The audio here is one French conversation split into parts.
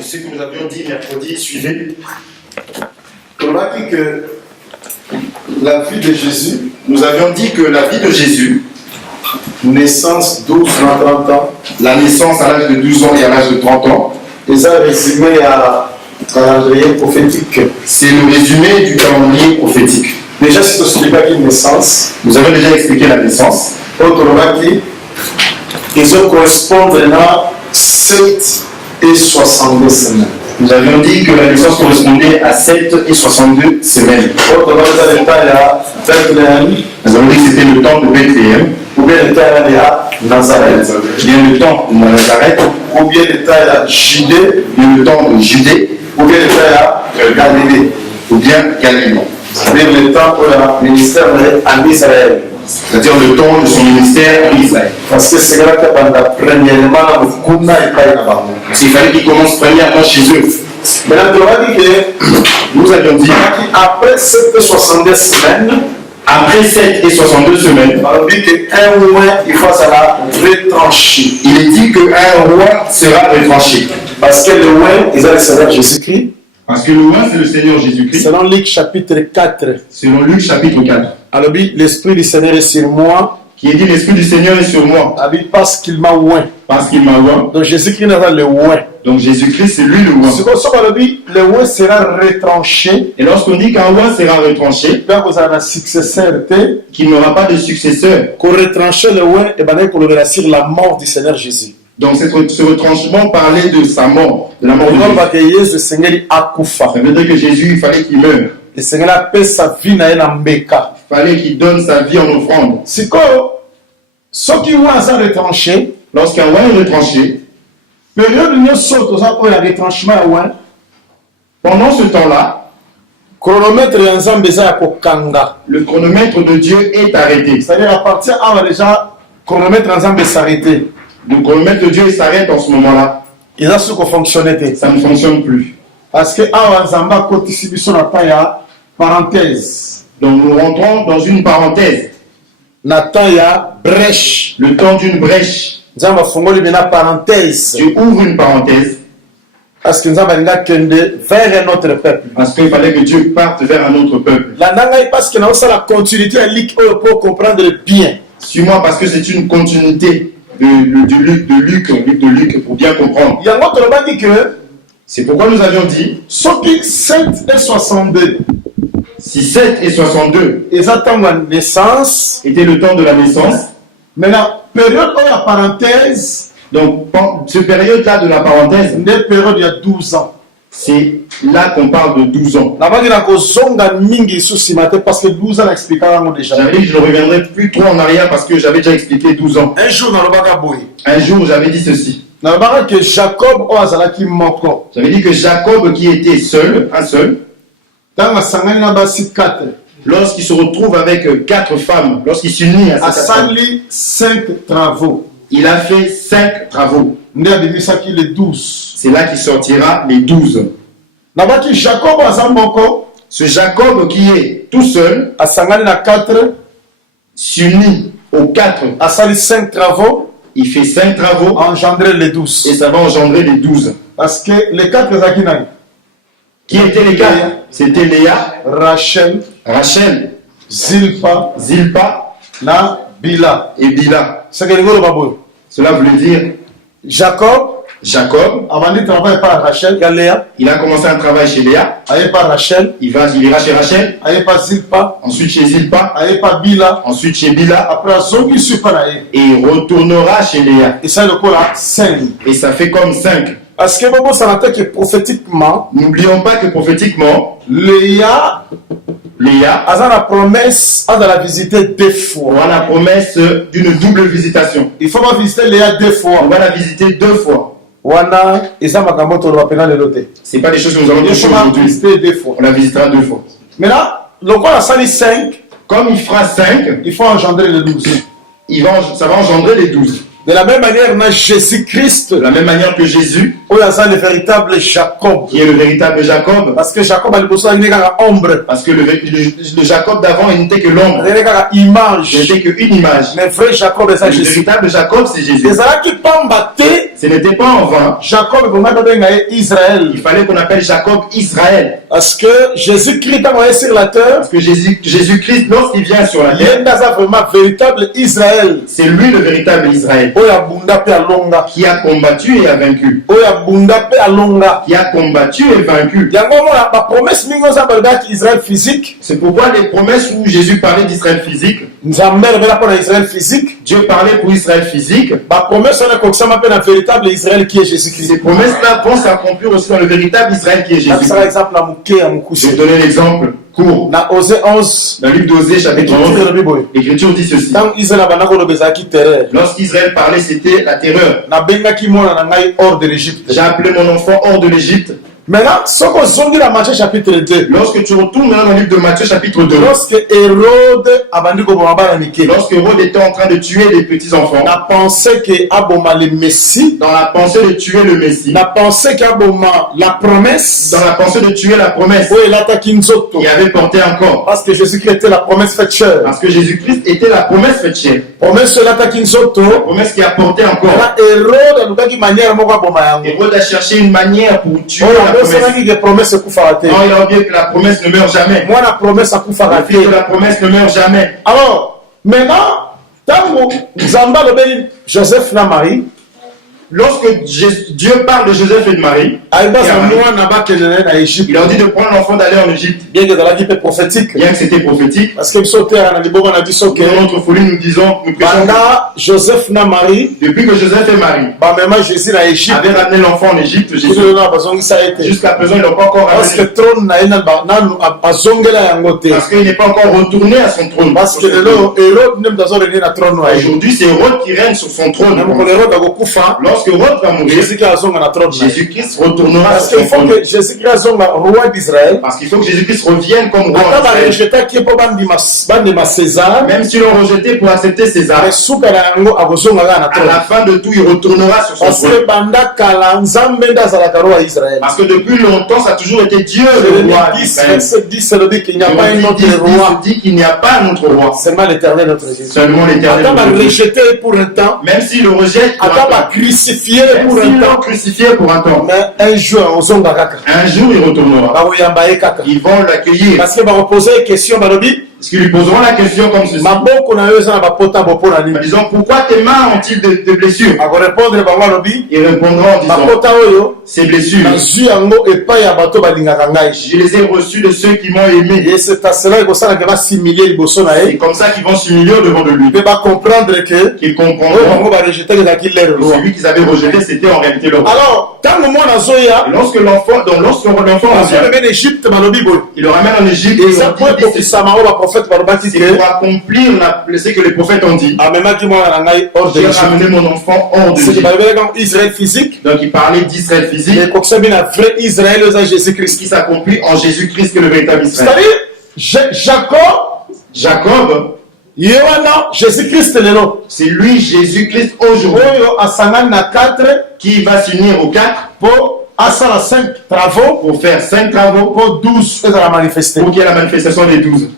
ce que nous avions dit mercredi, suivez. On a dit que la vie de Jésus, Nous avions dit que la vie de Jésus, naissance 12 ans, 30 ans, la naissance à l'âge de 12 ans et à l'âge de 30 ans, les a résumé à calendrier prophétique. c'est le résumé du calendrier prophétique. Déjà, si tu expliques une naissance, Nous avons déjà expliqué la naissance. autre dit, ils ont correspondre à 7 et 62 semaines. Nous avions dit que la naissance correspondait à 7 et 62 semaines. Autre dans le temps, il y a Bethléem, Nous avons dit que c'était le temps de Bethléem, ou bien le temps, il y a Nazareth, bien le temps de Nazareth, ou bien le temps, il y a Judée, bien le temps de Judée, ou bien le temps, il y a Galilée. ou bien Galilée. C'est-à-dire le temps où le ministère est en Israël. C'est-à-dire le temps de son ministère en Israël. Parce que c'est là que pendant premièrement, il n'y a pas Parce qu'il fallait qu'il commence premièrement chez eux. maintenant, on va dire que Nous avions dit, après 762 semaines, après 7 et 62 semaines, on dit qu'un mois, il faut ça la retrancher. il est dit qu'un roi sera retranché. Parce que le roi, ils ont le Seigneur Jésus-Christ. Parce que le roi, c'est le Seigneur Jésus-Christ. Selon Luc chapitre 4, Selon Luc chapitre 4, alors l'Esprit du Seigneur est sur moi, qui est dit, l'Esprit du Seigneur est sur moi, parce qu'il m'a oint. parce qu'il m'a oint. Donc Jésus-Christ n'a pas le oint. Donc Jésus-Christ, c'est lui le roi. C'est comme ça qu'on dit, le oint sera retranché. Et lorsqu'on dit qu'un roi sera retranché, Donc vous avez un successeur, qu'il n'aura pas de successeur. qu'on retranche le oint, et bien qu'on verra sur la mort du Seigneur Jésus. Donc ce retranchement parlait de sa mort, de la mort de On Jésus. va que Jésus Seigneur a koufa. Ça veut dire que Jésus, il fallait qu'il meure. Le Seigneur a fait sa vie na mbeka. Il fallait qu'il donne sa vie en offrande. C'est quoi? Ceux qui ont ça retranché, Lorsqu'un roi est retranché, période où nous sommes dans le retranchement, pendant ce temps-là, chronomètre ensemble déjà kokanga. le chronomètre de Dieu est arrêté. C'est-à-dire à partir de déjà chronomètre ensemble s'arrêter. Le chronomètre de Dieu s'arrête en ce moment-là. Il a ce qui fonctionnait. Ça ne fonctionne plus. Parce que avant ensemble côté sibiso na taille parenthèse. Donc nous rentrons dans une parenthèse. Na taille brèche. Le temps d'une brèche. Nzamba fongoli bena parenthèse. Dieu ouvre une parenthèse. Parce que nzamba linga kende vers un autre peuple. Parce qu'il fallait que Dieu parte vers un autre peuple. La nanga parce que ça la continuité pour comprendre bien. Suis-moi parce que c'est une continuité de Luc pour bien comprendre. Il y a un autre qui dit que C'est pourquoi nous avions dit, Sopi 7 et 62, si 7 et 62 ils attendent la naissance. était le temps de la naissance, Maintenant, période où il y a parenthèse, donc cette période-là de la parenthèse, une période il y a 12 ans. c'est là qu'on parle de 12 ans. Parce que 12 ans, on expliqué déjà. J'avais dit que je ne reviendrai plus trop en arrière parce que j'avais déjà expliqué 12 ans. Un jour, Un jour, j'avais dit ceci. que Jacob qui moko. J'avais dit que Jacob, qui était seul, un seul, lorsqu'il se retrouve avec 4 femmes, lorsqu'il s'unit à cette femme, 5 travaux. il a fait 5 travaux. Les 12. C'est là qu'il sortira les 12. Jacob Ce Jacob qui est tout seul, a 4, s'unit aux 4, a 5 travaux, il fait 5 travaux engendrer les et 12. ça va engendrer les 12. Parce que les 4 Zakinaï, Qui étaient les 4? C'était Léa, Rachel, Rachel, Zilpa, Zilpa na Bila. et Bila. C'est que le baboui. Cela voulait dire Jacob, Jacob, avant de travailler par Rachel, il y a Léa, il a commencé un travail chez Léa, il par Rachel, il ira chez Rachel, il par Zilpa, ensuite chez Zilpa, il par Bila, ensuite chez Bila, après Zongi Supanaï. et il retournera chez Léa. Et ça, le coup là, 5. Et ça fait comme 5. Parce que bon, ça n'attend que prophétiquement, N'oublions pas que prophétiquement, Léa Léa a la promesse de la visiter 2 fois. aura la promesse d'une double visitation. Il faut pas visiter Léa 2 fois. On va la visiter 2 fois. Wana, isa makamoto lo apena le lote. Ce n'est pas des choses que nous allons dire Il faut pas aujourd'hui. visiter 2 fois. On la visitera 2 fois. Maintenant, le quoi la salle 5, Comme il fera 5, il faut engendrer les 12. ça va engendrer les 12. De la même manière, on a Jésus-Christ. De la même manière que Jésus, Où il y a le véritable Jacob. qui est le véritable Jacob, Parce que Jacob a le ombre. parce que le Jacob d'avant, il n'était que l'ombre, Il image. il n'était qu'une image. Mais vrai Jacob, c'est Le Jésus. véritable Jacob, c'est Jésus. Les Arabes qui pambaté, Ce n'était pas en vain. Jacob, comment on appelle Israël. Il fallait qu'on appelle Jacob Israël. Parce que Jésus-Christ a envoyé sur la terre. Parce que Jésus-Christ, lorsqu'il vient sur la Il y terre, a vraiment véritable Israël. c'est lui le véritable Israël, Oya bunda pe alonga. qui a combattu et a vaincu. Oya bunda pe alonga. Qui a combattu et vaincu. Yango mona ba promesse mingo za balda Israël physique. C'est pourquoi les promesses où Jésus parlait d'Israël physique, Nzambe revela pour Israël physique. Dieu parlait pour Israël physique. Ba promesse on a koksama pe na véritable Israël qui est Jésus-Christ. Ces promesses-là vont s'accomplir aussi dans le véritable Israël qui est Jésus. Par exemple na muke ya Je vais mukuse. vous donner l'exemple court. Na Osée 11. Dans le livre d'Osée, chapitre 11, l'Écriture dit ceci. Tant Israël banako lo bezaki terreur. Lorsqu'Israël parlait, c'était la terreur. Na benga mona na ngai hors de l'Égypte. J'ai appelé mon enfant hors de l'Égypte. Maintenant, ce qu'on zongi la Matthieu chapitre 2. Lorsque tu retournes dans le livre de Matthieu chapitre 2, Lorsque Hérode a bandu ko bomba nike. lorsque Hérode était en train de tuer les petits-enfants, Na pensé que aboma le Messie. dans la pensée de tuer le Messie, Na pensé qu'aboma la promesse. dans la pensée de tuer la promesse, Oui, la takinzoto. il avait porté encore. Parce que Jésus-Christ était la promesse faite chère. Parce que Jésus-Christ était la promesse faite chère. Promesse la takinzoto. La promesse qui a porté encore. Na Hérode a lukaki manière moko aboma yango. Hérode a cherché une manière pour tuer Oh, la la promesse. promesse que promesse kufa te. Non, il a oublié que la promesse ne meurt jamais. Moi la promesse a kufa Le fils de te. la promesse ne meurt jamais. Alors, maintenant, tango Zamba lobeli Joseph na Marie. Lorsque Dieu parle de Joseph et de Marie, Aïba et à Marie, Samoa n'a pas que na Égypte. il leur dit de prendre l'enfant d'aller en Égypte. Bien que dans la vie prophétique. Bien que c'était prophétique, Parce que sauter à la on a dit soke. dans notre folie, nous prêchons que Banda Joseph na Marie. depuis que Joseph et Marie Ba maman Jésus na Égypte. avaient ramené l'enfant en Égypte, Jésus, jusqu'à présent, ils n'ont pas encore Parce que ramené. trône na ina ba na azongela yango te. Parce qu'il n'est pas encore retourné à son trône. Parce que lelo Hérode nem dazo rene na trône wa. Aujourd'hui, c'est Hérode qui règne sur son trône. Même ko Hérode agokufa. Lorsque Hérode va mourir, Jésus qui azonga na trône. Jésus-Christ retournera Parce sur qu'il son faut trône. que Jésus-Christ azonga roi d'Israël. Parce qu'il faut que Jésus-Christ revienne comme roi. Ata ba d'Israël. rejeta qui po bandi ma César. Même s'ils l'ont rejeté pour accepter César, Mais suka na yango agozonga na à trône. la fin de tout, il retournera sur son Parce trône. que banda kala nzambe ndazalaka roi Israël. Parce que depuis longtemps, ça a toujours été Dieu le Jérémie roi 10, d'Israël. verset 10, ça veut dire qu'il n'y a pas un Jérémie 10, autre roi. dit qu'il n'y a pas un autre roi. Seulement l'éternel notre Jésus. Seulement l'éternel. Attends, notre va Dieu. rejeter pour un temps. Même s'il le rejette pour Attends, un va temps. crucifier Même pour un s'ils l'ont temps. crucifié pour un temps. Mais un jour, on zonga kaka. Un jour, il retournera. Ba oyamba ye kaka. Ils vont l'accueillir. Parce que va reposer une question, balobi. Parce qu'ils lui poseront la question comme ceci. Maboko na yo na ba pota bopo na En nini. disant, pourquoi tes mains ont-ils de blessures? A répondre ba balobi. Ils répondront en Ba disant, pota oyo. ces blessures, Na zu yango epai ya bato balingaka ngai. je les ai reçues de ceux qui m'ont aimé. Et c'est à cela que ça va s'humilier liboso na C'est ye. comme ça qu'ils vont s'humilier au devant de lui. Il va comprendre que Qu'ils oyo comprendront bango ba rejeter que zakil leur que roi. celui qu'ils avaient rejeté, c'était en réalité le roi. Alors, quand le monde a zoya, Et lorsque l'enfant parce que revient, le d'Égypte, balobi boy. il le ramène en Égypte Et et ça on peut dit, pour que ça m'a le prophète balobaki c'est que pour accomplir ce que les prophètes ont dit. amema ki mwana na ngai hors de J'ai l'Égypte. ramené mon enfant hors de C'est que l'Égypte. balobaki comme Israël physique, Donc il parlait d'Israël physique, mais comme ça bien un vrai Israël aux ce Jésus-Christ. qui s'accomplit en Jésus-Christ que le véritable Israël. C'est-à-dire Jacob, Jacob, Yohana, Jésus-Christ lelo. c'est lui Jésus-Christ aujourd'hui Oyo asangana na 4 qui va s'unir aux 4 pour asala 5 travaux pour faire 5 travaux pour 12 et la manifester. pour qu'il y ait la manifestation des 12.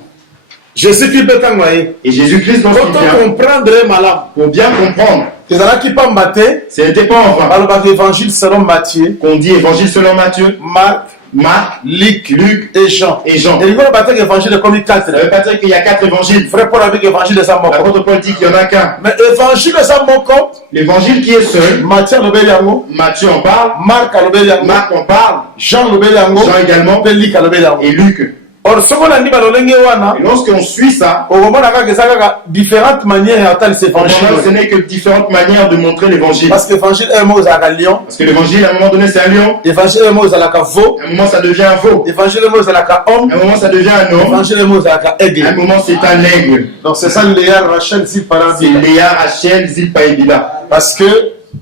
Jésus-Christ betangoye. Et Jésus-Christ, Quand lorsqu'il vient, on comprendre malam. pour bien comprendre, Les ala qui pas maté, ce n'était pas en vain balobaki évangile selon Matthieu, qu'on dit évangile selon Matthieu, Marc, Marc, Luc Luc et Jean. et Jean. Et le gars battait l'évangile comme 4. Ça ne veut pas dire qu'il y a 4 évangiles. Frère Paul avec l'évangile de Saint-Moko. L'apôtre Paul dit qu'il n'y en a qu'un. Mais l'évangile de Saint-Moko, L'évangile qui est seul, Matthieu le Béliango, Matthieu en parle, Marc le Béliango, Marc en parle, Jean le Béliango, Jean également, Luc le Béliango. et Luc. Or, ce qu'on a dit dans le wana, Et lorsqu'on suit ça, au moment où ça a différentes manières d'atteindre cet on voit que ce évangile. n'est que différentes manières de montrer l'évangile. Parce que l'évangile est un mot à Lyon, Parce que l'évangile, à un moment donné, c'est un lion, l'évangile est un mot à veau, à un moment, ça devient un veau, l'évangile est un mot à homme, à un moment, ça devient un homme, l'évangile est un mot à à un aigle. moment, c'est un aigle. Donc c'est ça le Léa Rachel dit par C'est Léa, Rachel, Zilpa et Bila. Parce que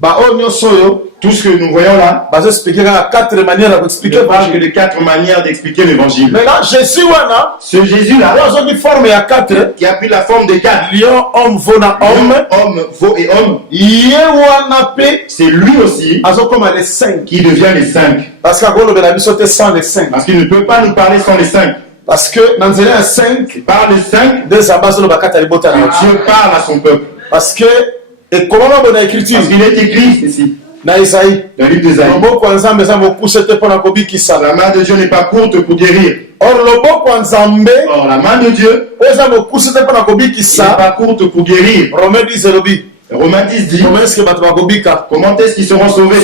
Tout ce que nous voyons là, expliquer 4 manières d'expliquer ne parle que de 4 manières d'expliquer l'évangile. Maintenant, Jésus, Ce Jésus-là, forme il y a 4. qui a pris la forme des 4, Lion, homme, vona, homme. homme, veau et homme, C'est c'est lui aussi comme les 5. qui devient les 5. Parce que sans les 5. Parce qu'il ne peut pas nous parler sans les 5. Parce que dans les 5, Par les 5, des ambassades de Bakata Dieu parle à son peuple. Parce que, et comment on a écrit Parce qu'il est écrit ici, dans Isaïe, dans le livre d'Ésaïe. la La main de Dieu n'est pas courte pour guérir. Or, Or, la main de Dieu n'est pas courte pour guérir. Romains 10, Romains 10 dit, comment est-ce que comment est-ce qu'ils seront sauvés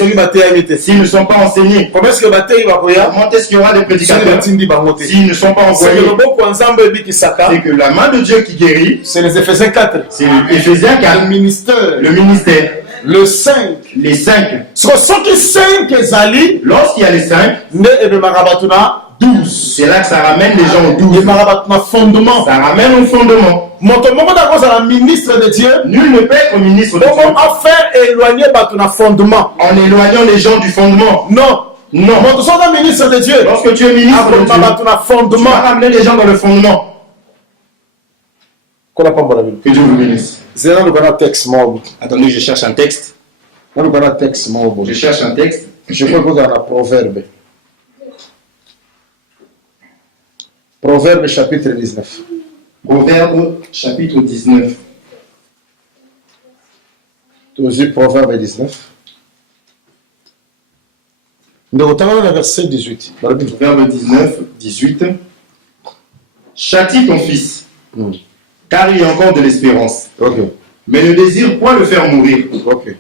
s'ils ne sont pas enseignés? comment est-ce que Comment est-ce qu'il y aura des prédicateurs s'ils ne sont pas c'est envoyés? C'est que la main de Dieu qui guérit, c'est les Éphésiens 4. c'est Éphésiens 4, Le ministère. le ministère. Le 5. Les 5. Ce qui 5 ezali, Lorsqu'il y a les 5, ne et marabatuna 12. c'est là que ça ramène les gens au 12. Et marabatuna fondement. Ça ramène au fondement. Motomongo d'accord c'est la ministre de Dieu. Nul ne peut être ministre de Dieu Comment faire éloigner batuna fondement? en éloignant les gens du fondement. Non. Non. Motomongo est ministre de Dieu. Lorsque tu es ministre de Dieu, batuna tu vas fondement. ramener les gens dans le fondement. Que Dieu vous bénisse. Attendez, je cherche un texte. Je cherche un texte. Je crois que dans la Proverbe. Proverbe chapitre 19. Proverbe chapitre 19. Proverbe 19. Nous retenons le verset 18. Proverbe 19, 18. Châtie ton fils, car il y a encore de l'espérance. Okay. Mais ne désire point le faire mourir. Okay.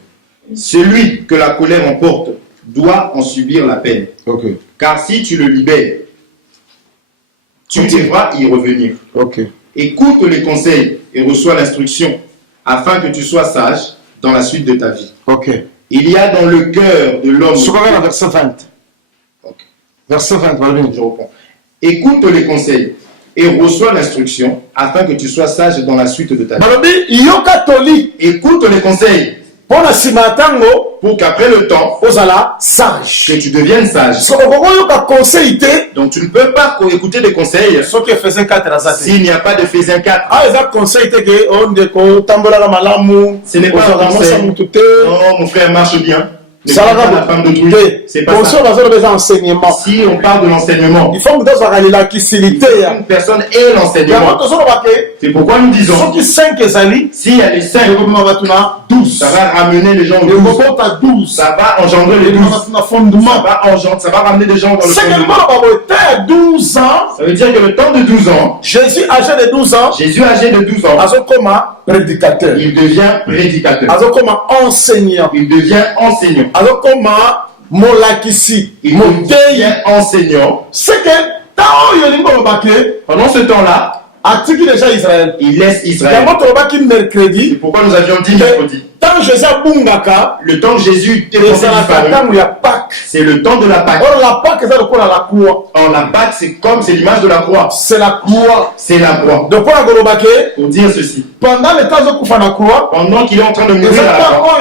Celui que la colère emporte doit en subir la peine. Okay. Car si tu le libères, tu devras y revenir. Okay. Écoute les conseils et reçois l'instruction, afin que tu sois sage dans la suite de ta vie. Okay. Il y a dans le cœur de l'homme... Verset 20. Okay. Verset 20, je reprends. Écoute les conseils et reçois l'instruction, afin que tu sois sage dans la suite de ta vie. Écoute les conseils pour qu'après le temps, sage. que tu deviennes sage. Donc tu ne peux pas écouter des conseils s'il n'y a pas de Éphésiens 4. Ce n'est pas un conseil. Non, mon frère marche bien. Ne parle pas de la femme d'autrui. C'est pas ça. Si on parle de l'enseignement, il faut que une personne ait l'enseignement. C'est pourquoi nous disons, s'il y a les 5, ça va ramener les gens au 12. Ça va engendrer les 12. Ça va ramener des gens dans le fondement. 12 ans. Ça veut dire que le temps de 12 ans, Jésus âgé de 12 ans, prédicateur. Il devient prédicateur. Enseignant. Il devient enseignant. Il devient enseignant. C'est que pendant ce temps-là, déjà Israël. Il laisse Israël. C'est pourquoi nous avions dit mercredi. Le temps que Jésus est disparu, c'est le temps de la Pâque. Or la Pâque, c'est l'image de la croix. C'est la croix. C'est la croix. Pour dire ceci. Pendant le temps de la croix, pendant qu'il est en train de mourir à la croix,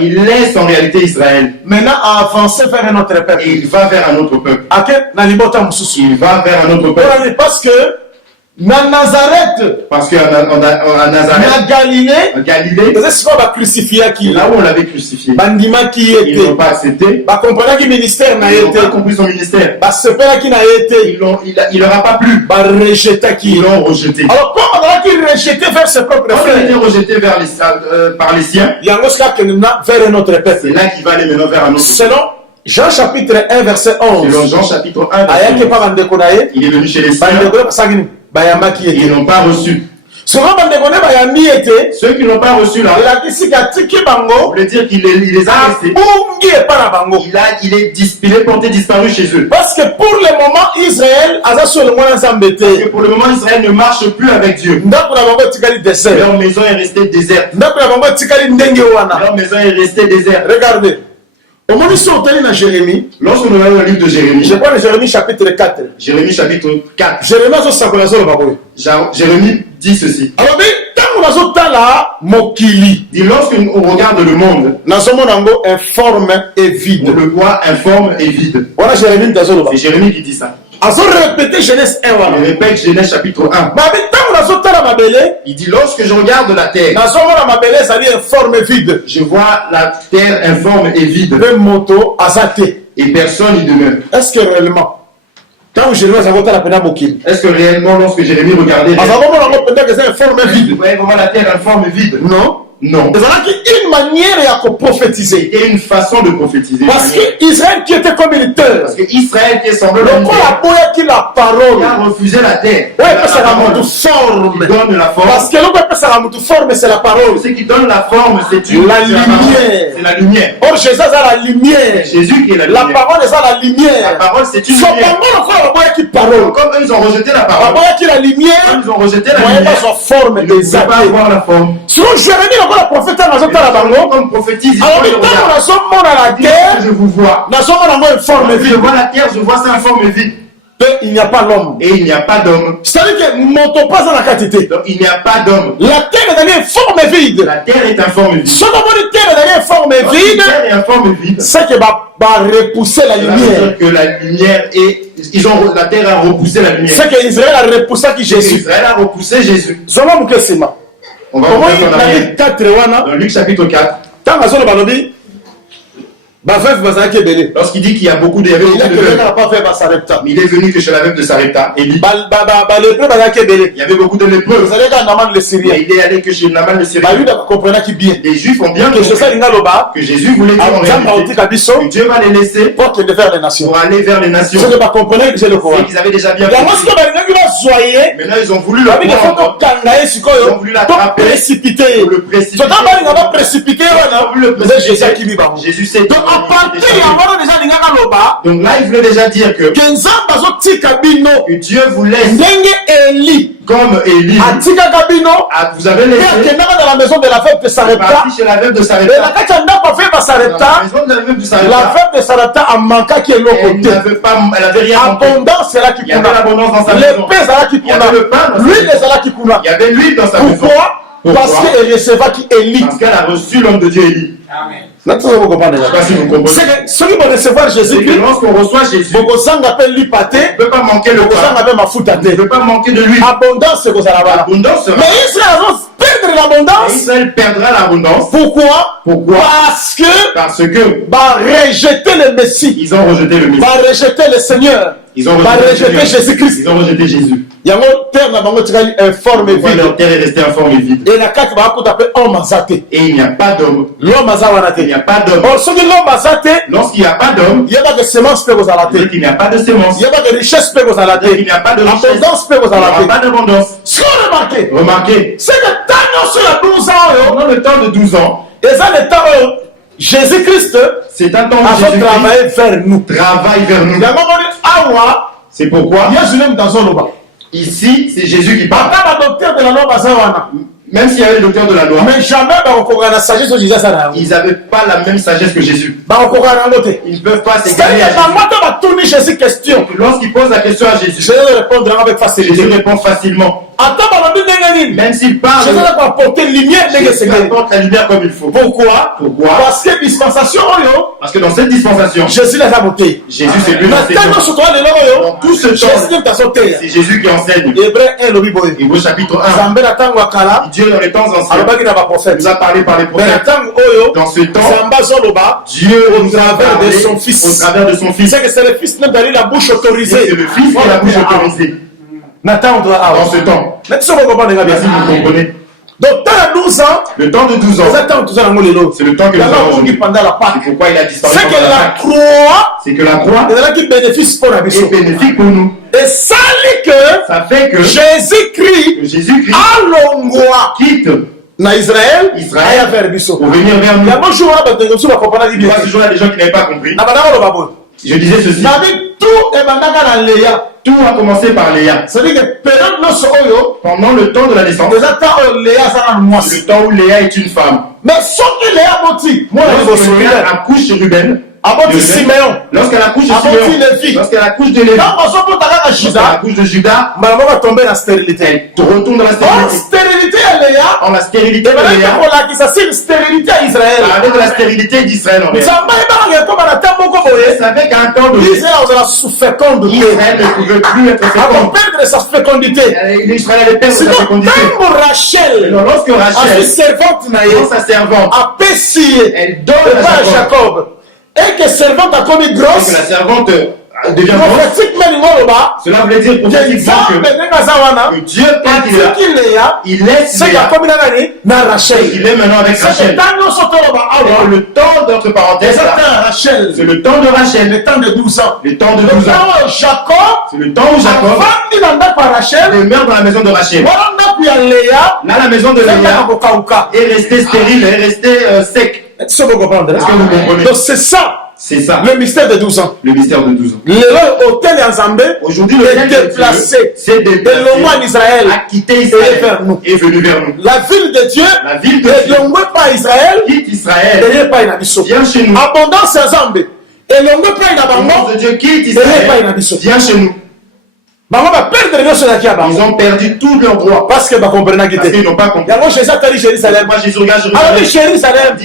il laisse en réalité Israël. Maintenant avancer vers un autre peuple. Et il va vers un autre peuple. Il va vers un autre peuple. Parce que Nazareth, parce qu'à Nazareth, en Galilée, là où on l'avait crucifié, ils n'ont pas accepté, ministère ils n'ont pas compris son ministère, il leur a pas plu, ils l'ont rejeté. Alors comment il a rejeté vers ses propres frères, il a été rejeté par les siens, vers un autre peuple. C'est là qu'il va aller maintenant vers un autre peuple. Selon Jean chapitre 1 verset 11, selon Jean chapitre 1 verset 11, il est venu chez les siens, ils n'ont pas reçu. Ceux qui n'ont pas reçu là, on veut dire qu'il les a laissés. Il est porté disparu chez eux. Parce que pour le moment, Israël ne marche plus avec Dieu. Leur maison est restée déserte. Leur maison est restée déserte. Regardez. Lorsque nous allons le livre de Jérémie, je prends Jérémie chapitre 4. Jérémie chapitre 4. Jérémie dit ceci. Dit lorsque on regarde le monde, informe et vide. on le voit informe et vide. C'est Jérémie qui dit ça. Genèse 1. Il répète Genèse chapitre 1. Il dit lorsque je regarde la terre, je vois la terre informe et vide. Et personne n'y demeure. Est-ce que réellement, Est-ce que réellement lorsque Jérémie regardait, vous voyez vraiment la terre informe et vide? Non. Non. Une manière de prophétiser. Et une façon de prophétiser. Parce qu'Israël qui était comme militaire, Parce que Israël qui est semblable la parole, a refusé la terre. forme. Il donne la forme. Parce que forme, c'est la parole. Ce qui donne la forme, c'est La lumière. C'est la lumière. Or, Jésus a la lumière. Jésus qui est la lumière. La parole est la lumière. La parole, c'est une lumière. Comme eux, ils ont rejeté la parole. La lumière. Comme ils ont rejeté la lumière. Forme Ils ne pouvaient pas avoir la forme. Selon Jérémie, le prophète Comme prophétise, alors, la terre, je vous vois. Je vois la terre, je vois ça informe et vide. Il n'y a pas l'homme. Et il n'y a pas d'homme. C'est-à-dire que mon pas dans la quantité. Donc il n'y a pas d'homme. La terre est dans forme et vide. La terre est informe et vide. Ce moment de terre est dans forme et vide. La terre est informe et vide. C'est que va repousser la lumière. Que la lumière est. La terre a repoussé la lumière. C'est que Israël a repoussé qui Jésus. Israël a repoussé Jésus. On va revenir dans Luc chapitre 4. Lorsqu'il dit qu'il y a beaucoup de veuves, il est venu que chez la veuve de Sarepta. Et dit, il y avait beaucoup de lépreux. Et il est allé que chez Naman le Syrien. Les Juifs ont bien compris que Jésus voulait dire en réalité que Dieu va les laisser pour aller vers les nations. Et qu'ils avaient déjà bien compris. Maintenant ils ont voulu le prendre. Ils ont voulu l'attraper. Pour le précipiter. Jésus s'est dit. Donc là, il voulait déjà dire que Dieu vous laisse comme Élie. Vous avez laissé dans la maison de la veuve de Sarepta. Chez la veuve de Sarepta. La veuve de Sarepta a manqué qui est l'autre côté. Elle avait rien. Abondance, c'est là qui il y avait l'abondance dans sa maison. L'épée, c'est là qui l'huile, c'est là qui il y avait l'huile dans sa maison. Pourquoi? Parce qu'elle recevait qui Élie. Parce qu'elle a reçu l'homme de Dieu Élie. Amen. Je ne sais pas si vous comprenez. C'est que ceux qui vont recevoir Jésus-Christ, lorsqu'on reçoit Jésus, on ne peut pas manquer le pain. Ne peut pas manquer de l'huile. Abondance, c'est l'abondance. Mais Israël va perdre l'abondance. Israël perdra l'abondance. Pourquoi? Parce que rejeter le Messie. Ils ont rejeté le Messie. Rejeter le Seigneur. Ils ont rejeté Jésus-Christ. Ils ont rejeté Jésus. Leur terre est restée informe et vide. Et la carte va appeler homme azate. Et il n'y a pas d'homme. L'homme azate. Il n'y a pas d'homme. Lorsqu'il n'y a pas d'homme, il n'y a pas de semence pour vous alater. Il n'y a pas de semence. Il n'y a pas de richesse pour vous alater. Il n'y a pas de richesse. Abondance pour vous alater. Il n'y a pas d'abondance. Ce qu'on remarque, remarquez, c'est que tant sur la 12 ans, pendant le temps de 12 ans, et ça le temps Jésus-Christ, c'est un temps où Jésus travaille vers nous. Travaille vers nous. C'est pourquoi ici, c'est Jésus qui parle. Même s'il y avait le docteur de la loi, mais jamais ils n'avaient pas la même sagesse que Jésus. Ils ne peuvent pas s'égarer à Jésus. Lorsqu'ils posent la question à Jésus, Jésus répond facilement. Même s'il parle, Jésus apporte la lumière comme il faut. Pourquoi? Parce que dispensation, parce que dans cette dispensation, Jésus les a votés. Jésus c'est lui dans tout ce temps, c'est Jésus qui enseigne. Hébreux chapitre 1. Dieu dans les temps anciens nous a parlé par les prophètes. Dans ce temps, Dieu au travers de son Fils. C'est que c'est le Fils qui a la bouche autorisée. C'est le Fils qui a la bouche autorisée. Dans ce temps. Si vous comprenez. Donc, dans 12 ans, le temps de 12 ans, c'est le temps que nous avons. C'est pourquoi il a disparu. C'est que la croix, c'est que la croix est bénéfique pour nous. Et ça fait que Jésus-Christ quitte Israël pour venir vers nous. Il y a toujours des gens qui n'avaient pas compris. Je disais ceci. Tout a commencé par Léa. C'est-à-dire que pendant le temps de la naissance, le temps où Léa est une femme. Mais sauf que Léa accouche Ruben, lorsqu'elle accouche de Siméon, lorsqu'elle accouche de Lévi, lorsqu'elle accouche de Judas, elle retourne dans la stérilité. En la stérilité de Léa, avec la stérilité d'Israël en réalité. Vous savez qu'à un temps de Israël ne pouvait plus être fécond. Israël allait perdre sa fécondité. Lorsque Rachel, sa servante, elle donne à Jacob, et que servante a commis grosse, et que la servante devient grosse, cela voulait dire prophétiquement que Dieu, quand il laisse Léa, il est maintenant avec Rachel. Et le temps d'entre parenthèses, c'est le temps de Rachel, le temps de 12 ans. Le temps de 12 ans. C'est le temps où Jacob demeure dans la maison de Rachel. Là, la maison de Léa est restée stérile, est restée sec. Est-ce que vous comprenez? Donc c'est ça. C'est ça. Le mystère de 12 ans. Le mystère de 12 ans. L'hôtel Ensemble aujourd'hui est déplacé. C'est déplacé. En Israël a quitté Israël et est venu vers nous. La ville de Dieu. La ville de Dieu. Pas Israël. Quitte Israël. Viens chez nous. Abondance Ensemble. L'abondance de Dieu quitte Israël. Viens chez nous. Ils ont perdu tous leurs droits parce qu'ils n'ont pas compris. Moi Jésus regarde Jérusalem. Dit Jérusalem.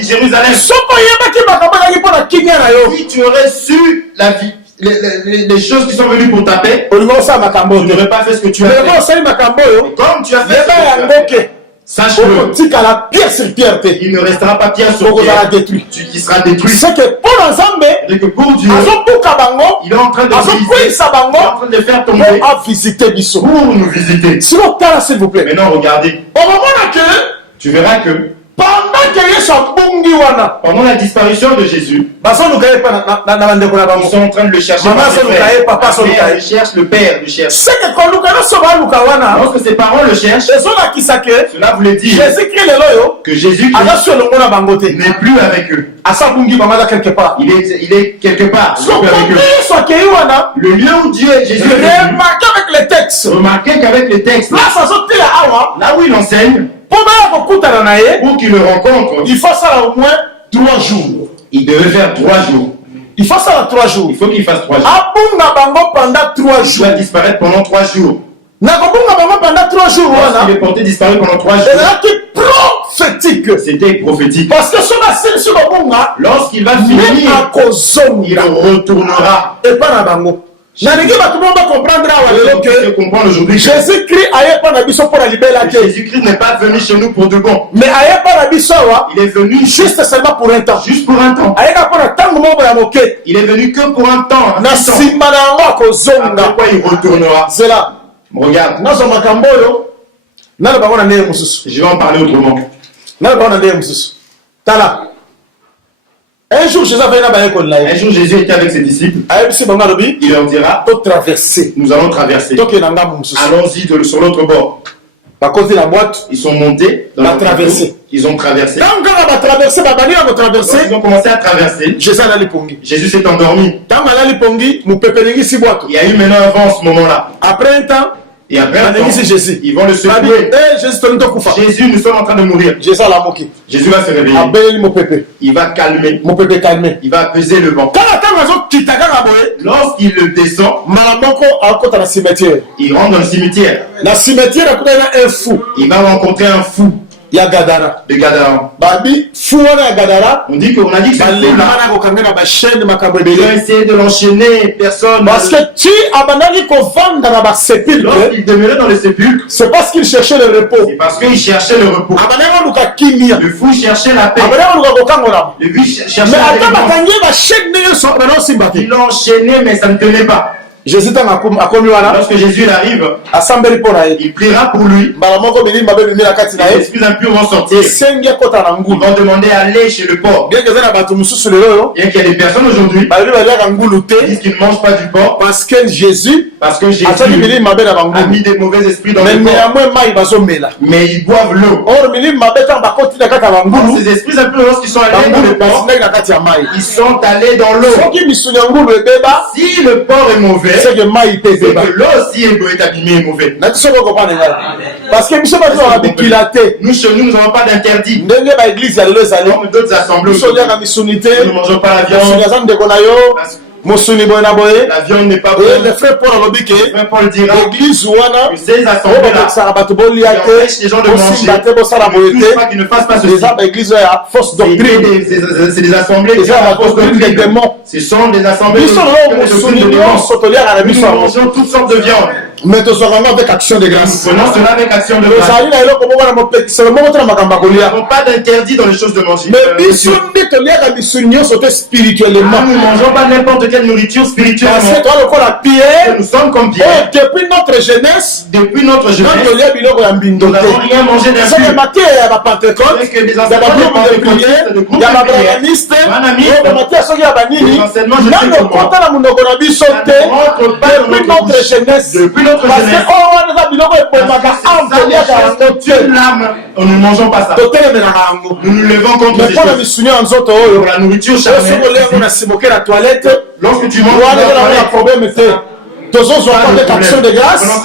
Si tu aurais su la vie, les choses qui sont venues pour ta paix, tu n'aurais pas fait ce que tu as fait. Comme tu as fait, sache-le, il ne restera pas pierre sur pierre qui sera détruit. C'est que pour ensemble, et que pour Dieu, il est en train de faire tomber pour nous visiter. S'il vous plaît. Maintenant regardez, tu verras que pendant la disparition de Jésus, ils sont en train de le chercher. Il cherche le père, le cherche. Lorsque ses parents le cherchent, cela voulait dire que Jésus n'est plus avec eux. Il est quelque part. Avec eux. Le lieu où Dieu et Jésus remarquez qu'avec les textes, là où il enseigne, pour qu'il le rencontre, il faut ça au moins 3 jours. Il devait faire 3 jours. Il faut ça 3 jours. Il faut qu'il fasse 3 jours. Pendant 3 jours. Il va disparaître pendant 3 jours. Pendant 3 jours. Il est porté disparu pendant 3 jours. Prophétique. C'était prophétique. Parce que lorsqu'il va finir, il retournera. Et pas la bango. Jésus-Christ n'est pas venu chez nous pour de bon. Mais il est venu juste seulement pour un temps. Juste pour un temps. Il est venu que pour un temps. Après quoi il retournera. C'est là. Regarde. Je vais en parler autrement. Un jour, Jésus était avec ses disciples. Il leur dira, nous allons traverser. Allons-y sur l'autre bord. Ils sont montés dans la traversée. Ils ont traversé. Ils ont commencé à traverser. Jésus s'est endormi. Il y a eu maintenant un vent en ce moment-là. Après un temps, et après, ils vont le secouer. Jésus, nous sommes en train de mourir. Jésus va se réveiller. Il va calmer. Il va apaiser le vent. Lorsqu'il le descend, il rentre dans le cimetière. Il va rencontrer un fou. De Gadara. On dit que c'est fou là. Il a essayé de l'enchaîner, personne. Parce que tu lorsqu'il demeurait dans le sépulcre, c'est parce qu'il cherchait le repos. C'est parce qu'il cherchait le repos. Le fou cherchait la paix. Le fou cherchait la paix. Il l'a enchaîné, mais ça ne tenait pas. Lorsque Jésus arrive, il priera pour lui. Les esprits impurs vont sortir. Ils vont demander à aller chez le porc. Bien qu'il y a des personnes aujourd'hui qui disent qu'ils ne mangent pas du porc parce que Jésus a mis des mauvais esprits dans le porc. Mais ils boivent l'eau. Ces esprits impurs, lorsqu'ils sont allés dans le porc, ils sont allés dans l'eau. Si le porc est mauvais, c'est que l'eau aussi est abîmée et mauvais. Parce que nous, chez nous, nous n'avons pas d'interdit. dans D'autres assemblées, nous ne mangeons pas la viande. La viande n'est pas bonne. Le frère Paul dira l'église que ces assemblées-là qui empêchent les gens de manger, qui ne fassent pas ceci. C'est des assemblées qui ont la fausse doctrine. Ce sont des assemblées nous mangeons toutes sortes de viande. Mais nous avons avec action de grâce. Nous prenons cela avec action de grâce. Nous n'avons pas d'interdit dans les choses de manger. Mais nous ne mangeons pas n'importe quelle nourriture spirituellement. Nous sommes comme Pierre. Depuis notre jeunesse, nous n'avons rien mangé d'impur. Avec des enseignements de prière, de groupes de prière, des enseignements je sais comment. Ça ne rentre pas dans notre jeunesse. Depuis notre jeunesse. Nous ne mangeons pas ça. Nous nous levons contre ces choses. Pour la nourriture charnelle. Lorsque tu manges, action de grâce parce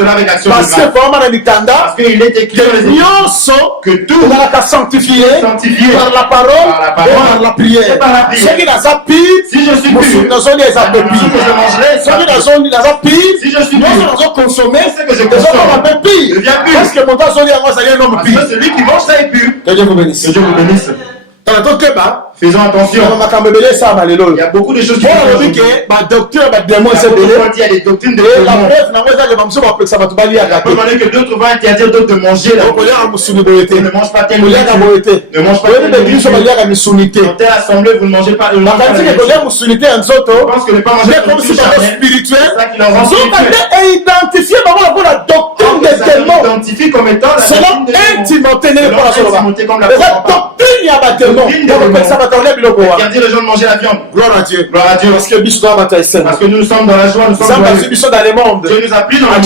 qu'il est écrit que tout est sanctifié par la parole et par la prière. Si je suis pur, si je consomme, parce que mon temps celui qui mange ça est pur. Que Dieu vous bénisse. Que Dieu vous bénisse. Faisons attention. Il y a beaucoup de choses qui sont il y a des doctrines de démons. On peut que d'autres vont interdire d'autres de manger la ne mange pas telle nourriture. Ne mange pas telle nourriture. Dans telle assemblée, vous ne mangez pas. Je pense que ne pas manger la nourriture charnelle, c'est ça qui leur rend spirituel. Identifie comme étant la doctrine interdire les gens de manger la viande. Gloire à Dieu. Gloire à Dieu. Parce que nous sommes dans la joie, nous sommes dans Dieu nous a pris dans le monde.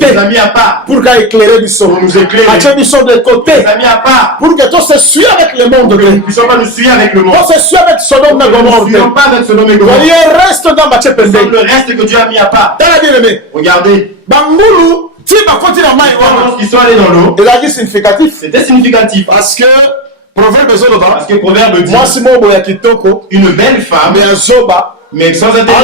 Il nous a mis à part pour éclairer pour nous éclairer. de côté. Il nous a mis à part pour que tout se suive avec le monde. Nous ne puissions pas nous suivre avec le monde. On se suit avec Sodome et Gomorrhe. Nous ne suivons pas avec Sodome et Gomorrhe. Il reste dans le reste que Dieu a mis à part. Regardez. Bangulu. Ils sont allés dans l'eau. C'était significatif. Parce que Proverbe dit une belle femme mais sans intelligence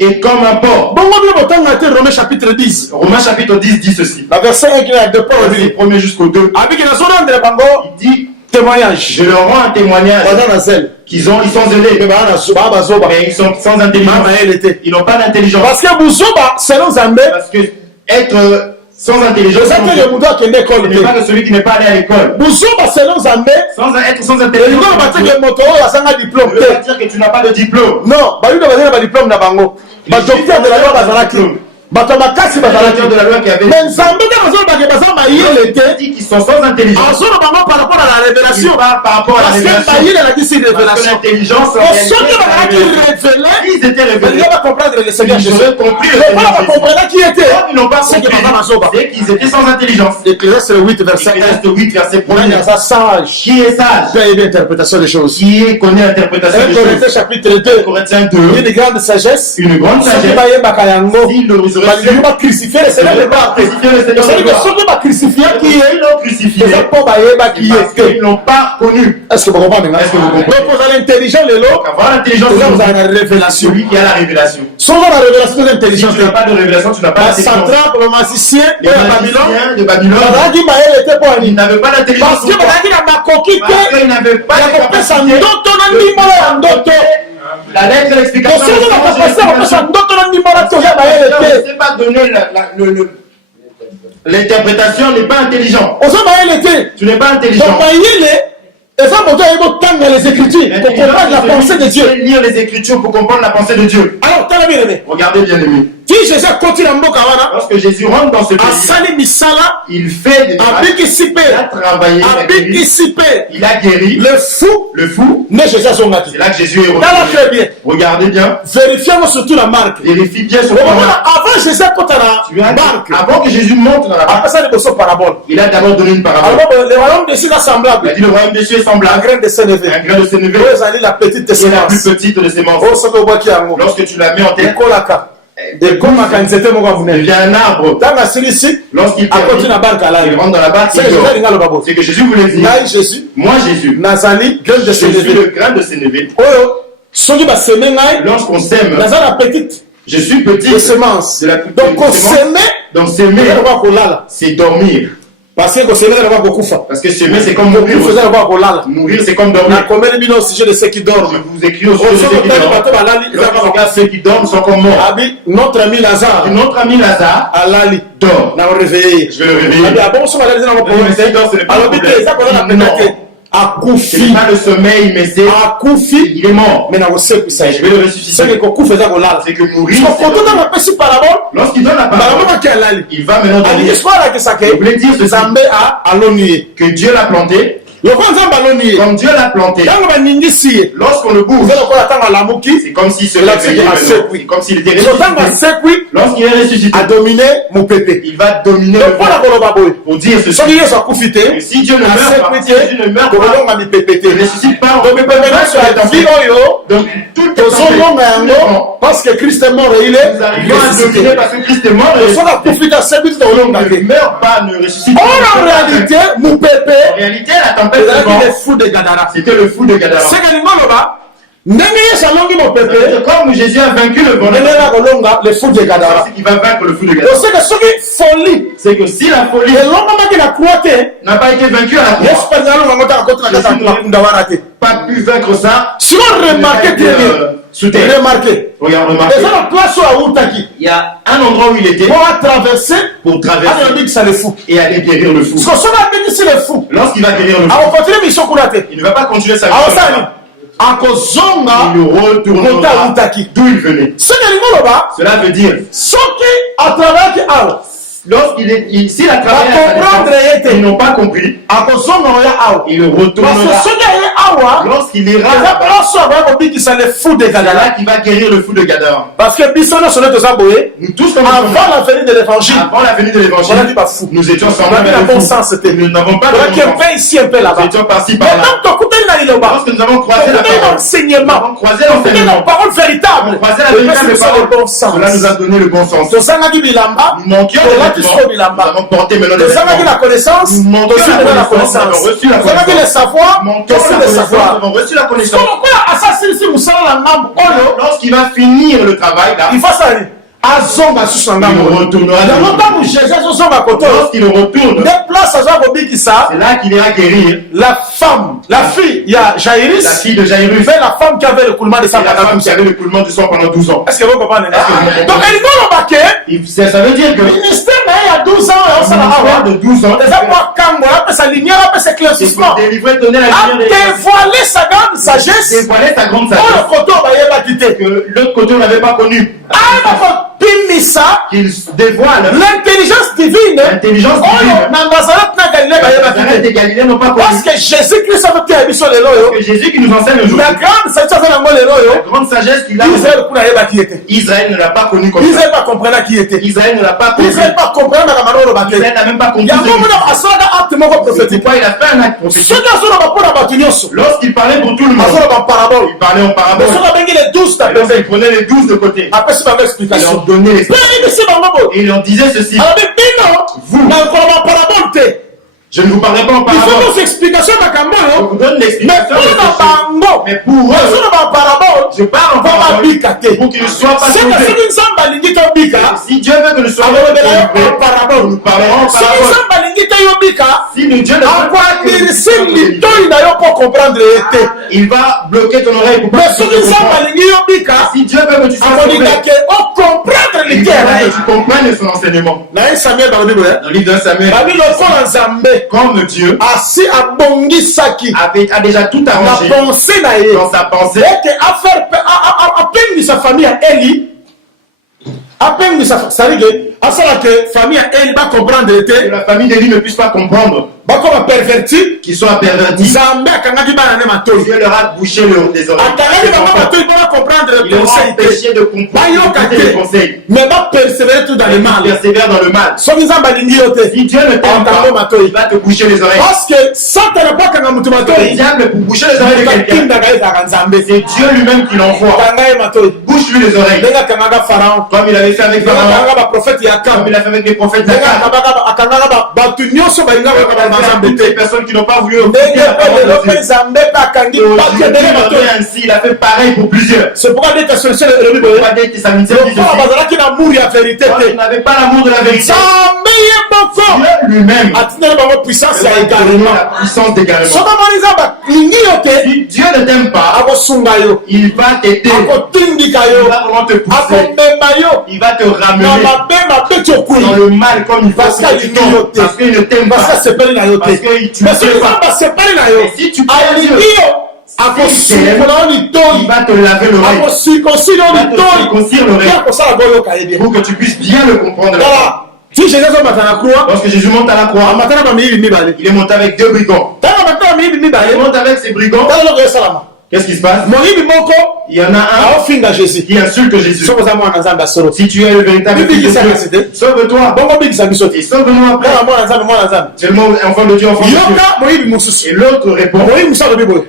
est comme un porc. Romains chapitre 10. Romains chapitre 10 dit ceci. La verset 1 qui est de Paul. Verset 1er jusqu'au 2. Il dit témoignage. Je leur rends un témoignage. Ils sont zélés. Mais ils sont sans intelligence. Ils n'ont pas d'intelligence. Parce que être sans intelligence, ce n'est pas que celui qui n'est pas allé à l'école. Sans être sans intelligence, ça ne veut pas dire que tu n'as pas de diplôme. Non, docteur de la loi Batabakasi de la loi qui avait dit qu'ils sont sans intelligence. Par rapport à la révélation. Par rapport à la révélation. Parce que l'intelligence, ils étaient révélés. Ils comprendre le Seigneur Jésus. Ils compris le Seigneur qui était. Ils n'ont pas compris. C'est qu'ils étaient sans intelligence. Ecclésiaste 8 verset 1. Sage. Qui est sage? Qui a une interprétation des choses. Qui connaît l'interprétation des choses. Corinthiens chapitre 2. Corinthiens 2. Une grande sagesse. Une grande sagesse. S'il ne pas crucifier le Seigneur de gloire. C'est-à-dire que ceux qui l'ont crucifié, ils n'ont pas connu. Est-ce que vous comprenez? Est-ce que vous comprenez? Donc vous avez l'intelligence, avoir l'intelligence, vous avez la révélation. Celui qui a la révélation. Sans la révélation de l'intelligence, si tu n'as pas de révélation, tu n'as pas d'intelligence. Le magicien de Babylone, il n'avait pas d'intelligence. Parce qu'il n'avait pas de capacité. La lettre de l'explication. Je ne sais pas donner l'interprétation n'est pas intelligent. Tu n'es pas intelligent. Et ça, pour les Écritures, pour comprendre la pensée de Dieu. Lire les Écritures pour comprendre la pensée de Dieu. Alors, t'as bien aimé. Regardez bien aimé. Lorsque Jésus rentre dans ce pays, il fait des miracles, il a travaillé, il a guéri le fou. C'est là que Jésus est revenu. Regardez bien. Vérifions surtout la marque. Vérifie bien sur la marque. Avant Jésus avant que Jésus monte dans la marque, il a d'abord donné une parabole. Le royaume de Dieu est semblable. Il a dit le royaume de Dieu est semblable. Un grain de sénévé. La petite de sémence. la plus petite de sémence. Lorsque tu la mets en terre, Et comme à quand c'était mon il y a un arbre. dans la celui-ci, Lorsqu'il rentre dans la barque, c'est que Jésus voulait dire, moi Jésus, Nazali, grain de je suis le grain de sénévé. Lorsqu'on sème, je suis petit. Donc on s'aimer, donc s'aimer, c'est dormir. Parce que s'aimer, c'est comme mourir. Mourir, c'est comme dormir. Au sujet de ceux qui dorment. Je vous écris au sujet de ceux qui dorment. Ceux qui dorment sont comme morts. Notre ami Lazare dort. Je vais le réveiller. Ce n'est pas le sommeil, mais c'est il est mort. Mais je vais le ressusciter. C'est que mourir, lorsqu'il donne la parole, il va maintenant dormir. Il voulait dire que Dieu l'a planté. Comme Dieu l'a planté, lorsqu'on le bouffe, c'est comme s'il se réveillait, comme s'il était ressuscité. Lorsqu'il est ressuscité, il va dominer le monde. Pour dire ceci, si Dieu ne meurt pas, il ne ressuscite pas. Donc tout parce que Christ est mort et il est ressuscité, parce que Christ est mort et il ne meurt pas, ne ressuscite pas. En réalité, la tempête, c'était le fou de Gadara. Comme Jésus a vaincu le bonheur, c'est qu'il va vaincre le fou de Gadara. C'est que si la folie n'a pas été vaincue à la croix, Jésus n'a pas pu vaincre ça. Si on remarque très bien, regarde, il y a un endroit où il était pour traverser et aller guérir le fou. Lorsqu'il va guérir le fou, il ne va pas continuer sa mission. Il retournera d'où il venait. Cela veut dire, s'il a travaillé, ils n'ont pas compris. Il retournera lorsqu'il ira c'est là qu'il va guérir le fou de Gadara. Parce que nous tous, avant la venue de l'évangile, nous étions sans bon sens. Nous n'avons pas de bon sens. Ici un peu là-bas. Nous étions par-ci par-là. Lorsque nous avons croisé la parole véritable, cela nous a donné le bon sens. Nous manquions de nous avons porté maintenant la connaissance, nous avons reçu la connaissance. le savoir, nous avons reçu la connaissance. Lorsqu'il va finir le travail là, il faut ça. Il retournera. Lorsqu'il retourne, c'est là qu'il ira guérir la femme, la fille, il y a Jairus, la fille de Jairus, la femme qui avait le coulement de sang pendant 12 ans. Est-ce que vous comprenez? Donc, ça veut dire que le ministère il y a 12 ans, de 12 ans, c'est pour délivrer, donner la lumière, dévoiler sa grande sagesse, dévoiler sa grande sagesse, que l'autre côté on n'avait pas connu. Qu'il dévoile l'intelligence divine. Nazareth et Galilée n'ont pas connu. Parce que Jésus-Christ a fait que Jésus qui nous enseigne aujourd'hui. La grande sagesse qu'il a. Israël ne l'a pas connu comme ça. Israël ne comprend qui était. Israël ne l'a pas connu. Israël n'a même pas compris. Pourquoi il a fait un acte prophétique? Lorsqu'il parlait pour tout le monde, il parlait en parabole. Il prenait les 12 de côté. Il leur donnait les et il leur disait ceci. Vous, je ne vous parlerai pas en parabole. Je vous donne l'explication. Mais pour eux, je parle en parabole pour qu'ils ne soient pas trompés. Si Dieu veut que nous soyons trompés, nous parlerons en parabole. Si le Dieu ne il va bloquer ton oreille pour pas comprendre. Si Dieu veut que tu sois trompé, il veut que tu comprennes son enseignement. Dans le livre de Samuel, comme Dieu a déjà tout arrangé dans sa pensée, sa famille à Eli, c'est-à-dire asala que famille elle va comprendre que la famille d'Élie ne puisse pas comprendre, bakoma perverti qu'ils soient pervertis. Nzambe akangaki bana ne matoi Dieu leur a bouché les oreilles. akangaki bango matoi mpona comprendre Il le leur a conseil empêché de comprendre les conseils. mais bapersévérer tout dans le Ils mal persévèrent dans le mal. soki nzambe alingi yo te Si Dieu ne t'aime akango pas, matoi il va te boucher les oreilles. parce que satana po akanga mutu Le matoi diable, pour boucher les oreilles de quelqu'un, atindaka ezalaka nzambe c'est Dieu lui-même qui l'envoie. akanga ye matoi Bouche-lui les oreilles. ndenge akangaka pharaon Comme il avait fait avec ndenge Pharaon, akangaka baprofete ya comme kam il a fait avec les prophètes ndenge d'Akab, akangaka bato nyonso balingaka bakaba na nzambe toutes les te personnes qui n'ont pas voulu ndenge écouter la mpe parole lelo de mpe Dieu. nzambe mpe akangi bato ndenge matoi Ainsi, il a fait pareil pour plusieurs. c'est pourquoi ndenge solution elobi boye Pas des Thessaloniciens qui lokola bazalaki na mur ya verité Quand te il n'avait pas l'amour de la vérité, nzambe ye moko Dieu lui-même atindeli bango puissance ya a donné égarement la puissance d'égarement. soki omoni nzambe alingi yo te Si Dieu ne t'aime pas, akosunga yo il va t'aider. akotindika Il yo va vraiment te pousser. akomema yo Il va te na ramener mabe ti okui dans le mal comme il faut. parce Que tu qu'alingi yo tombes. te Parce qu'il ne t'aime parce que pas. asepeli na yo Parce te que tu mais ne soki t'aimes nzambe pas. asepeli na yo Et si tu pries à Dieu, alingi yo akosukola yo il litoi va te laver l'oreille. akosikosi yo Il va te litoi circoncire l'oreille ya kosala boyoka ye bien pour que tu puisses bien le comprendre. tala ti jésus azomata na croix Lorsque Jésus monte à la croix, amata na bamiyili mibale il est monté avec deux brigands. tala amata na bamiyili Il mibale monte avec ces brigands. tala eloko esalama Qu'est-ce qui se passe? moyibi moko Il y en a un aofinga jésus qui insulte Jésus. soki oza mwana nzambe asolo Si tu es le véritable Bibi fils de kisaka Dieu, site. sauve-toi. bongo bikisa biso te Et sauve-nous après. tala mwana nzambe Seulement enfant de Dieu, enfant de Dieu. yoka moyibi mosusu Et l'autre répond, moyibi mosusu alobi boye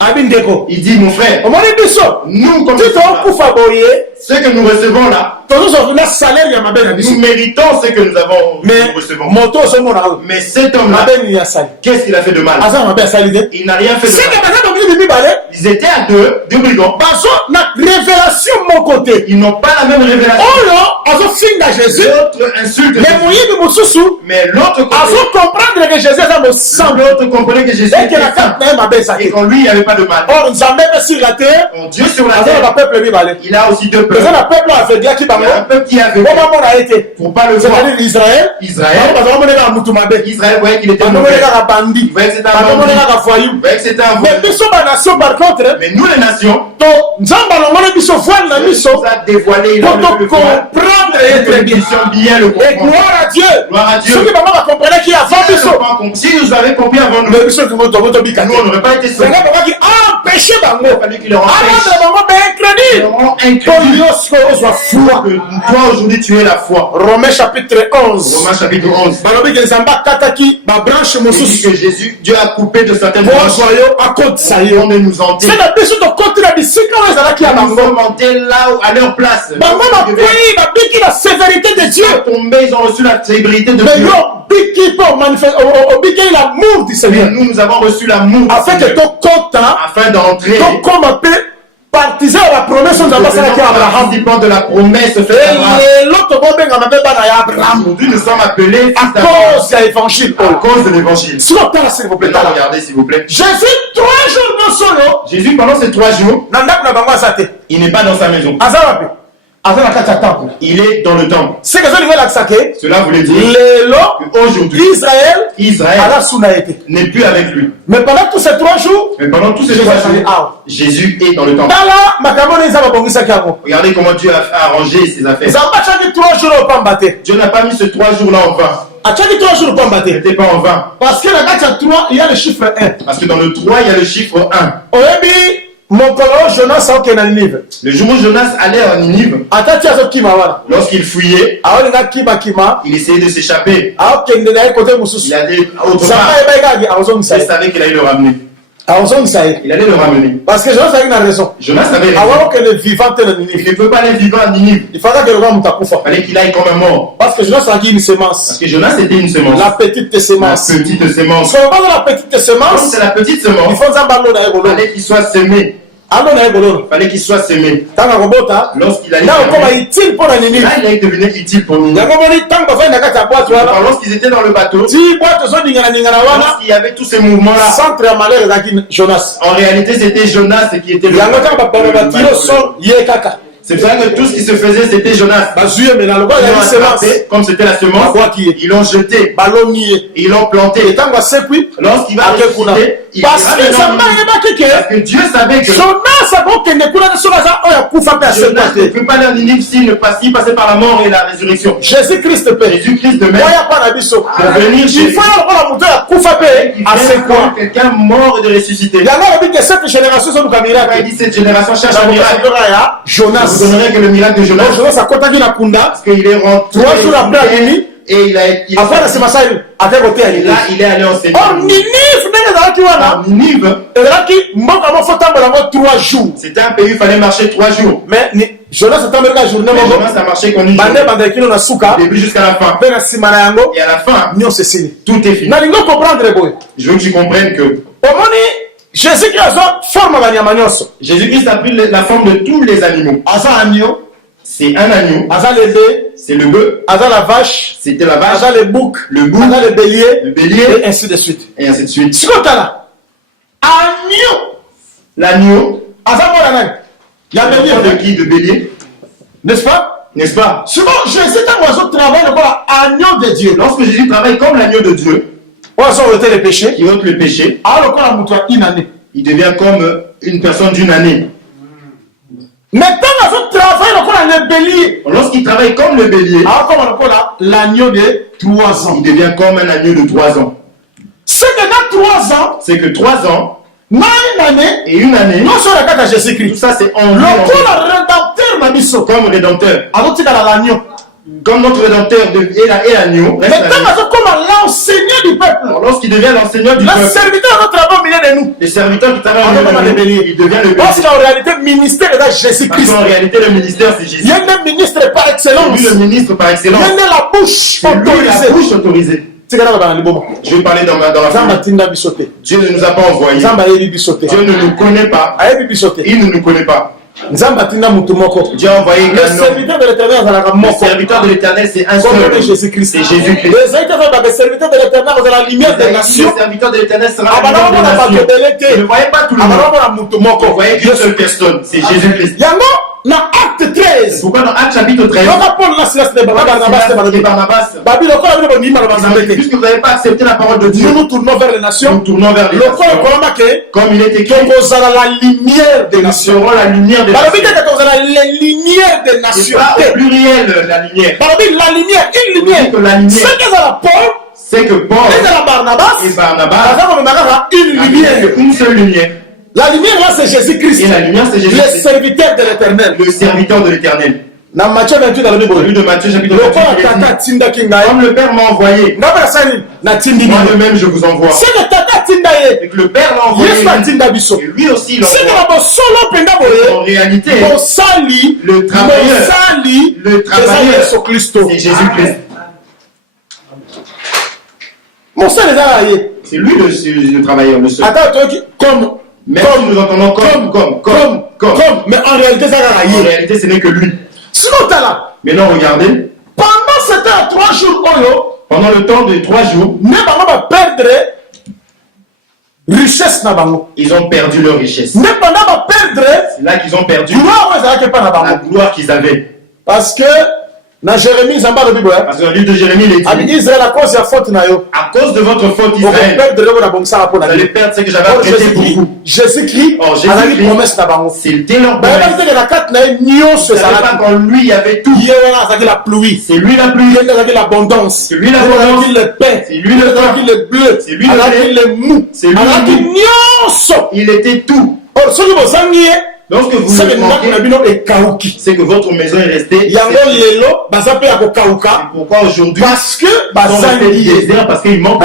abi ndeko il dit, mon frère, omoni biso nous, comme ti tokufa boye ce que nous recevons là, tozozwa na salaire ya mabe na biso nous méritons ce que nous avons, mais nous recevons. moto ozomona oyo Mais cet homme-là, mabe nini asali qu'est-ce qu'il a fait de mal? aza na mabe asali te Il n'a rien fait de seke mal. baza bamiyili mibale Ils étaient à deux brigands. bazo na révélation moko te Ils n'ont pas la même révélation. oyo azofinga jésus L'autre insulte mais Jésus. moyibi mosusu Mais l'autre côté, azocomprendre que jésus aza mosango l'autre comprenait que Jésus était eke na saint. karte na ye mabe eza Et te qu'en lui, il n'y avait pas de mal. or nzambe mpe sur la terre En Dieu sur la aza na terre, bapeuple mibale il a aussi deux peuples. eza na peuple aveuglaki Il y a un bango peuple qui avait po bamona ye te pour pas le voir. c'est-à-dire israël Israël, bango baza bamone kaka mutu mabe Israël voyait qu'il était bamone mauvais. kaka bandi Il voyait que c'était un bamone bandit. kaka voyou Il voyait que c'était un mais voyou. biso banation par contre Mais nous, les nations, to nzambe alongoli biso voile na Dieu biso nous a dévoilé, il a pour levé le voile. comprendre ye Que très nous bien puissions bien le et comprendre. gloire à Dieu Gloire à Dieu. soki bango bakomprenaki avant biso Si nous avions compris avant nous, mais biso tobika nous, on n'aurait pas été sauvés. bango bakaki empêche bango Il a fallu qu'il leur empêche. arendre bango baincrédit Ils auront to incrédule. nyonso ozwa foi Que toi, aujourd'hui, tu es la foi. Romains chapitre 11 Romains chapitre 11. balobi ke nzambe akataki babranche Il dit mosusu que Jésus, Dieu a coupé de certaines po branches ozwa yo akotisa pour yo ne nous hanter. se na biso tokoti na bisika oyo ezalaki ya Nous bango sommes montés là où, à leur place. bango bakwei babiki na sévérité de Dieu Tombés, ils ont reçu la sévérité de mais Dieu. yo biki mpo obikei l'amour du Mais Seigneur nous avons reçu l'amour du afin que Seigneur. tokota Afin d'entrer, tokoma mpe partisan ya bapromese oyo nzambe asalaki ya abraham participants de la promesse faite à Abraham. lelo tokobengama mpe bana ya abraham Aujourd'hui, nous sommes appelés à fils d'Abraham cause ya évangile à oyo cause de l'évangile. siko tala s'il vous plaît Maintenant, tala regardez, s'il vous plaît. jésus 3 jours nyonso oyo Jésus, pendant ces 3 jours, na ndako na bango aza te il n'est pas dans sa maison. aza wapi aza na kati ya temple Il est dans le temple. seke ezolinga elakisa ke Cela voulait dire lelo qu'aujourd'hui, israel Israël azasuna ye te n'est plus avec lui. mais pendant tous ces 3 jours Mais pendant tous ces Jésus 3 azali jours, awa Jésus est dans le temple. tala makambo oyo eza babongisaki yango Regardez comment Dieu a arrangé ses affaires. nzambe atiaki 3 jours oyo pamba te Dieu n'a pas mis ces 3 jours-là en vain. atiaki 3 jours pamba Ce te n'était pas en vain. parce que na kati ya 3 il y a le chiffre 1 Parce que dans le 3, il y a le chiffre 1. oyebi mokolo oyo jonas aokende na ninive Le jour où Jonas allait à Ninive, atati azokima wana lorsqu'il fouillait, aolinga kimakima il essayait de s'échapper. aokende na ye kote mosusu Il allait autre nzambe part. ayebaki kaki akozongisa Il ye savait qu'il allait le ramener. akozongisa ye Il allait le ramener. parce que jonas azalaki na raison Jonas avait raison. awa okende vivant te na Il ninive ne peut pas aller vivant à Ninive. il fallait que lokola moto akufa Il fallait qu'il aille comme un mort. parce que jonas azalaki une Parce semence que Jonas était une semence. la petite La semence petite semence. solo baza la petite Comme semence c'est la petite il semence, faut nzambe alona ye il bolona fallait qu'il soit semé. alona ye bolona Il fallait qu'il soit semé. ntango akobota Lorsqu'il allait na okoma germer, utile mpo na ninive là, il allait devenir utile pour nous. yango moni ntango bafai na kati ya bwate wana Alors, lorsqu'ils étaient dans le bateau, ti bwate ozoningana wana lorsqu'il y avait tous ces mouvements-là, centre ya malere ezalaki jonas en réalité, c'était Jonas qui était le yango ntango bapano batiro le- so ye kaka C'est pour ça que tout ce qui se faisait, c'était Jonas. Ils l'ont attrapé, comme c'était la semence, ils l'ont jeté, ils l'ont planté. Lorsqu'il va ressusciter, parce que Dieu savait que Jonas ne peut pas leur dire s'il ne passe par la mort et la résurrection. Jésus-Christ de même, pour venir chez lui, quelqu'un mort et de ressusciter. Il dit cette génération cherche un miracle. Jonas. Vous donnerez que le miracle de Jonas. Parce qu'il est rentré 3 jours après et il est là, il est allé enseigner. Ninive, c'était un pays où il fallait marcher 3 jours. Mais Jonas a marché comme une journée. Début jusqu'à la fin. Et à la fin, tout est fini. Je veux que tu comprennes que Jésus-Christ a pris la forme de tous les animaux. C'est un agneau. C'est le bœuf. La vache. C'était la vache. Le bouc. Le bélier. Et ainsi de suite. L'agneau. Il y a de qui? De bélier. N'est-ce pas? N'est-ce pas? Souvent, Jésus travaille comme l'agneau de Dieu. Lorsque Jésus travaille comme l'agneau de Dieu, les péchés. Qui ôte le péché. Il devient comme une personne d'une année. Lorsqu'il travaille comme le bélier, l'agneau de 3 ans. Il devient comme un agneau de 3 ans. C'est que dans 3 ans, c'est que 3 ans, et une année, non sur la carte à Jésus-Christ. Tout ça c'est en lui. Comme rédempteur. Comme notre rédempteur et l'agneau. Mais comme l'enseignant du peuple. Lorsqu'il devient l'enseignant du peuple. Le serviteur de notre travail au milieu de nous. Le serviteur qui travaille au milieu de nous. Il devient le bélier. Parce qu'en réalité, le ministère est Jésus-Christ. Parce qu'en réalité, le ministère c'est Jésus. Il y a un ministre par excellence. C'est lui le ministre par excellence. Il y a la bouche autorisée. La bouche autorisée. Je vais parler dans la Dieu ne nous a pas envoyés. Dieu ne nous connaît pas. Il ne nous connaît pas. Dieu a envoyé le serviteur de l'éternel. Le serviteur de l'éternel, c'est un seul. C'est Jésus-Christ. Le serviteur de l'éternel sera la lumière des nations. Le serviteur de l'éternel sera la lumière des nations. Ne voyez pas tout le monde. Vous voyez qu'une seule personne, c'est Jésus-Christ. Dans Acte 13. Pourquoi dans Acte chapitre 13? Puisque vous n'avez pas accepté la parole de Dieu, nous tournons vers les nations. Nous tournons vers les nations. Comme il est écrit, la lumière des nations. Nous serons la lumière des nations. La lumière des nations. Pas au pluriel la lumière. La lumière, une lumière. C'est que la Paul. C'est que Paul et Barnabas. Une lumière. Une seule lumière. La lumière là c'est Jésus-Christ. Et la lumière c'est Jésus. Le serviteur de l'éternel. Le serviteur de l'éternel. Dans Matthieu 28 dans la Bible. Celui de Matthieu chapitre 28. Comme le Père m'a envoyé. Moi-même je vous envoie. C'est le Tata et que le Père l'a envoyé. Et lui aussi il envoie. En réalité, le travailleur, c'est Jésus-Christ. C'est lui le travailleur, le seul. Même si nous entendons comme. Mais en réalité, ce n'est que lui. Maintenant, regardez. Pendant ce temps, 3 jours, pendant le temps de 3 jours, ils ont perdu leur richesse. C'est là qu'ils ont perdu la gloire qu'ils avaient. Parce que dans Jérémie, parce que dans le livre de Jérémie, il est dit Israël, à cause de votre faute, Israël, vous allez perdre ce que j'avais apprêté pour vous. Jésus-Christ, c'était leur promesse. Vous savez pas qu'en lui, il y avait tout. C'est lui la pluie. L'abondance. C'est lui l'abondance. Le pain. C'est lui le pain. Le bleu. C'est lui le mou. C'est lui le mou. Il était tout. Lorsque vous le manquez, c'est que votre maison est restée. C'est pourquoi aujourd'hui, parce que parce qu'ils manquent.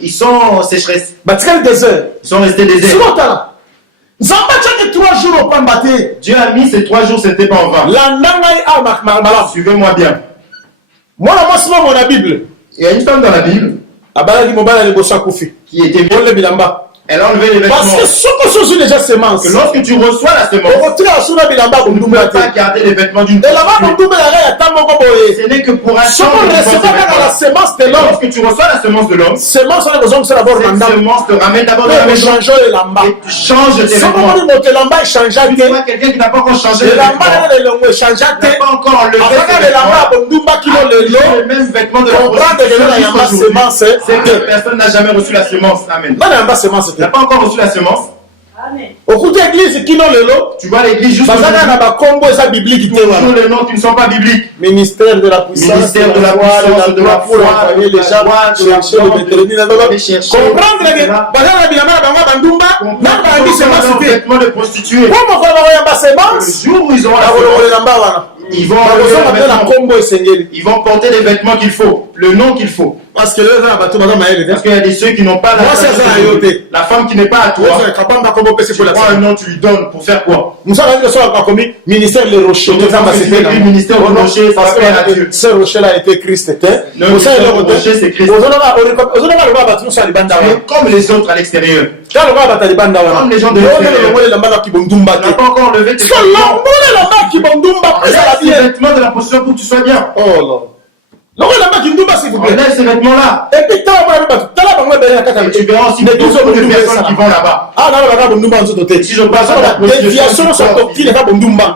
Ils sont en sécheresse. Ils sont restés déserts. Dieu a mis ces 3 jours, c'était pas en vain. Suivez-moi bien. Il y a une femme dans la Bible qui était morte. Elle a enlevé les vêtements. Parce que ce que c'est déjà semence. Que lorsque tu reçois la semence, tu ne peux pas garder les vêtements d'une prostituée. Ce n'est que pour un temps. La semence de l'homme. Lorsque tu reçois la semence de l'homme, cette semence te ramène d'abord de la maison. Et tu changes tes vêtements. Tu vois quelqu'un qui n'a pas encore changé les vêtements. Tu n'as pas encore enlevé les mêmes vêtements de la prostitution. Cette personne n'a jamais reçu la semence. Amen. Tu n'as pas encore reçu la semence. Amen. Tu vois l'église juste toujours les noms qui ne sont pas bibliques. Ministère de la puissance, ministère de la puissance, de la foi, les gens chercher le vétérinaire, comprendre les vêtements de prostituées. Le jour où ils auront la semence, ils vont porter les vêtements qu'il faut, le nom qu'il faut. Parce qu'il y a des ceux qui n'ont pas la femme qui n'est pas à toi. Tu prends un nom, tu lui donnes pour faire quoi? Ministère le rocher. Ministère le rocher, ça s'appelle à Dieu. Ce rocher là a été Christ. Le rocher c'est Christ. Comme les autres à l'extérieur. Comme les gens de l'extérieur. Tu n'as pas encore levé tes vêtements de la position pour que tu sois bien. Oh là. Enlève ces vêtements-là. Et tu verras aussi beaucoup de personnes qui vont là-bas. Si je parle de la déviation, on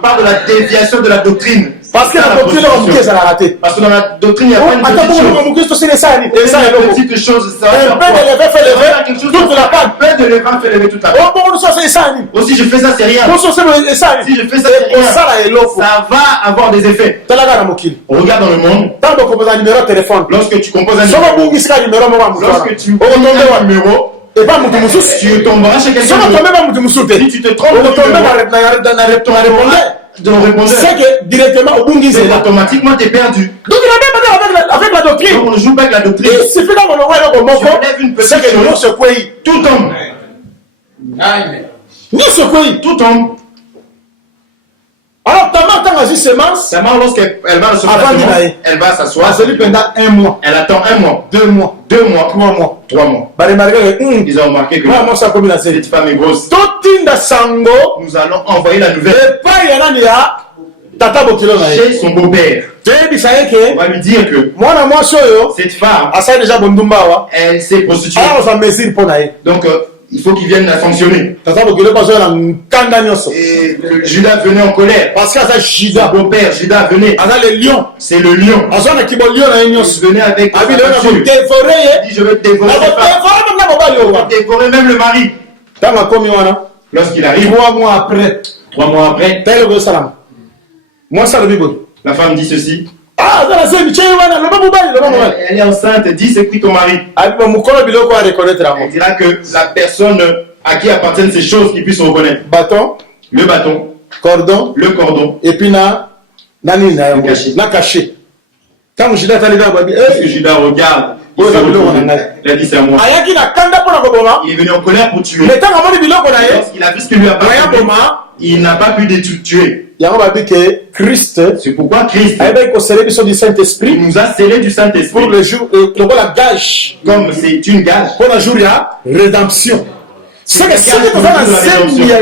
parle de la déviation de la doctrine. Parce que la doctrine a raté. Parce que dans la doctrine, il n'y a pas une petite chose. Un peu de levain fait lever toute la part. Aussi, je fais ça, c'est rien. Si je fais ça, c'est rien. Ça va avoir des effets. Regarde dans le monde. Lorsque tu composes un numéro, lorsque tu composes un numéro, tu tomberas chez quelqu'un d'autre. Si tu te trompes c'est que directement au Bungi, automatiquement tu es perdu. Donc il a même avec la doctrine. Donc on joue pas avec la doctrine. Il suffit d'avoir une petite chose. Tout tombe. Tout tombe. Alors ta mère a semence. Ta mère lorsqu'elle va recevoir la semence, elle va s'asseoir. Pendant un mois. Elle attend un mois. 2 mois. 2 mois. 3 mois. 3 mois. Ils ont remarqué que cette femme est grosse. Nous allons envoyer la nouvelle chez son beau-père. On va lui dire que cette femme, elle s'est prostituée. Donc il faut qu'il vienne la sanctionner. Et Judas venait en colère. Parce que son beau-père, Judas venait. C'est le lion. Il venait avec sa voiture. Il dit je vais te dévorer. Je vais dévorer même le mari. Lorsqu'il arrive, 3 mois après, la femme dit ceci. Elle est enceinte, dis c'est qui ton mari. Elle dira que la personne à qui appartiennent ces choses qui puisse reconnaître. Le bâton, le cordon, et puis caché. Quand Judas regarde, il a dit c'est à moi. Il est venu en colère pour tuer. Lorsqu'il a vu ce que lui a appartenu, il n'a pas pu tuer. C'est pourquoi Christ nous a scellé du Saint-Esprit. Pour le jour, gage. Comme c'est une gage. Pour le jour, il y a rédemption. C'est que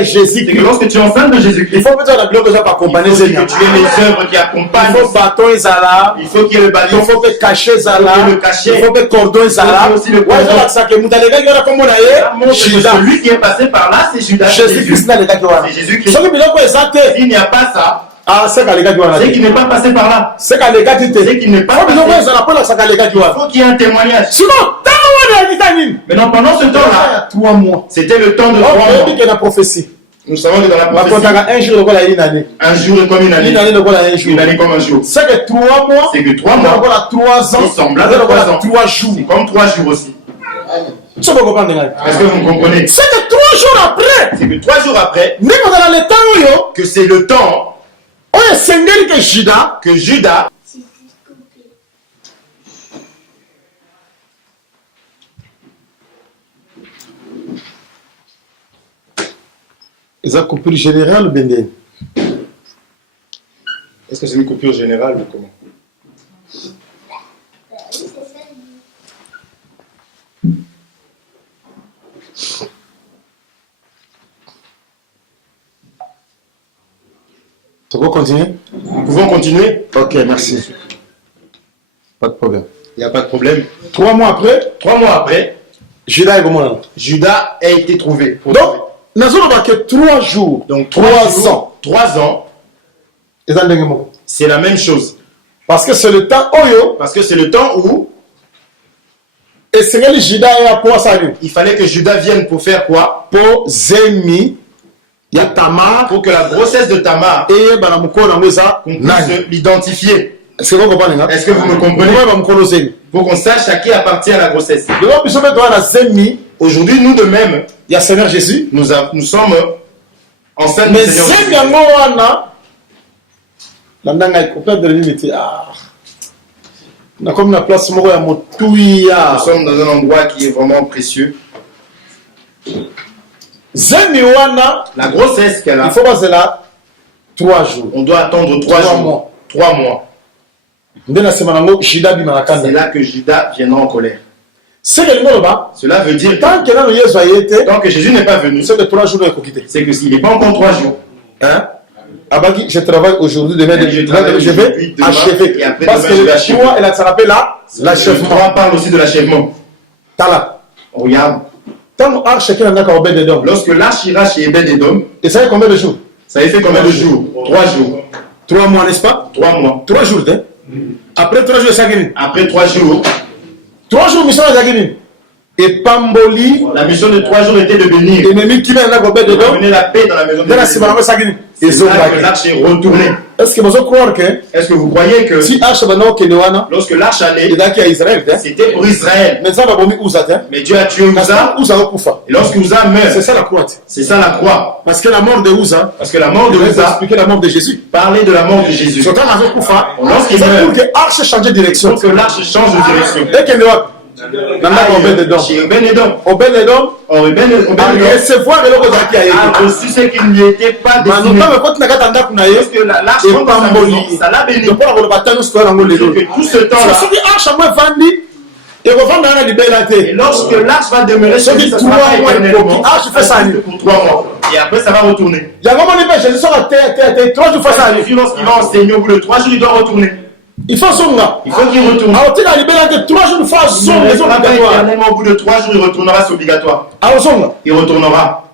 Jésus, c'est que lorsque tu es enceinte de Jésus-Christ, il faut que tu aies la gloire que tu as accompagné. Il faut que tu aies les œuvres qui accompagnent. Il faut bâton et zala. Il faut qu'il y ait le bâton. Il faut que cacher zala. Il faut que cordon et zala. Il faut aussi le cordon. Celui qui est passé par là, c'est Judas. Jésus-Christ. C'est Jésus-Christ. S'il n'y a pas ça, c'est qu'il n'est pas passé par là. C'est qu'il n'est pas passé. Il faut qu'il y ait un témoignage. Maintenant, pendant ce temps-là, c'était le temps de 3 mois. Nous savons que dans la prophétie, un jour est comme une année. Une année comme un jour. C'est que 3 mois, c'est que 3 mois, 3 ans, c'est semblable à 3 ans. 3 jours. C'est comme 3 jours aussi. Est-ce que vous comprenez? C'est que 3 jours après. C'est que 3 jours après. Que c'est le temps. Que Judas. Est-ce que coupure générale ou bien? Est-ce que c'est une coupure générale ou comment? pouvons continuer? Nous pouvons continuer? Ok, merci. Pas de problème. Il n'y a pas de problème. 3 mois après, Judas a été trouvé. Donc, nous avons que 3 jours. Donc 3 ans. 3 ans, c'est la même chose. Parce que c'est le temps où et c'est que Judas il fallait que Judas vienne pour faire quoi? Pour Zemi, il y a Tamar, pour que la grossesse de Tamar, et qu'on puisse l'identifier. Est-ce que vous comprenez? Est-ce que vous me comprenez? Pour qu'on sache à qui appartient la grossesse. Aujourd'hui, nous de même, il y a Seigneur Jésus. Nous sommes enceintes du Seigneur Jésus. Nous sommes dans un endroit qui est vraiment précieux. La grossesse qu'elle a, il faut passer là 3 jours. On doit attendre 3 jours. 3 mois. C'est là que Judas viendra en colère. Cela veut dire tant que Jésus n'est pas venu, c'est que 3 jours c'est que s'il n'est pas encore 3 jours. Hein? Je travaille aujourd'hui, je vais achever. Parce que le 3 elle a attrapé l'achèvement. Le 3 parle aussi de l'achèvement. Regarde. Lorsque l'arche ira chez Obed-Edom, et ça fait combien de jours? Ça a fait combien de jours? 3 jours. 3 mois, n'est-ce pas? 3 mois. 3 jours, hein? Après 3 jours, ça gagne. Après 3 jours. 3 jours, mission de Zagini. Et Pamboli. La mission de 3 jours était de bénir. Et même qui vient là, amener la paix dans la maison de Dieu. C'est là que l'arche est retournée. Est-ce que vous croyez que? Est-ce que vous croyez que si lorsque l'arche allait, c'était pour Israël. Mais Dieu a tué Uza. Et lorsque Uza meurt, c'est ça la croix. C'est ça la croix. Parce que la mort de Uza. Parce que la mort de Uza expliquait la mort de Jésus. Parlait de la mort de Jésus. Lorsqu'il meurt, pour que l'arche change de direction. Pour que l'arche change de direction. Dès qu'elle recevoir a reçu ce qui ne lui était pas destiné. Parce que l'arche, ça l'a béni. Tout ce temps-là. Et lorsque l'arche va demeurer chez lui, ça sera pas éternellement. Pour 3 mois. Et après, ça va retourner. Lorsqu'il va enseigner au bout de 3 jours, il doit retourner. Il faut qu'il retourne. Éternellement, au bout de 3 jours, il retournera, c'est obligatoire. Il retournera.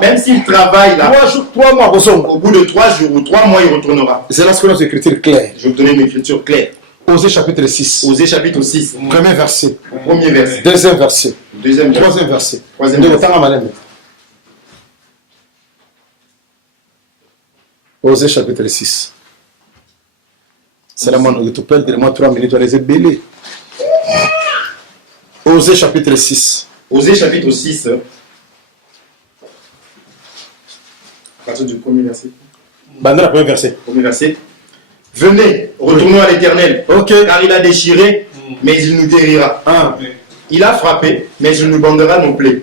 Même s'il travaille là, 3 mois, au bout de 3 jours ou 3 mois, il retournera. C'est là ce qu'on a écriture claire. Je vais vous donner une écriture claire. Osée chapitre 6. Osée chapitre 6. Premier verset. Premier verset. Deuxième verset. Troisième verset. Osée chapitre 6. C'est la moindre de tout perdre, de moi 3 minutes, on les a belés. Osée chapitre 6. Osée chapitre 6. À partir du premier verset. Premier verset. Premier verset. Venez, retournons à l'Éternel. Car il a déchiré, mais il nous guérira. Il a frappé, mais il nous bandera nos plaies.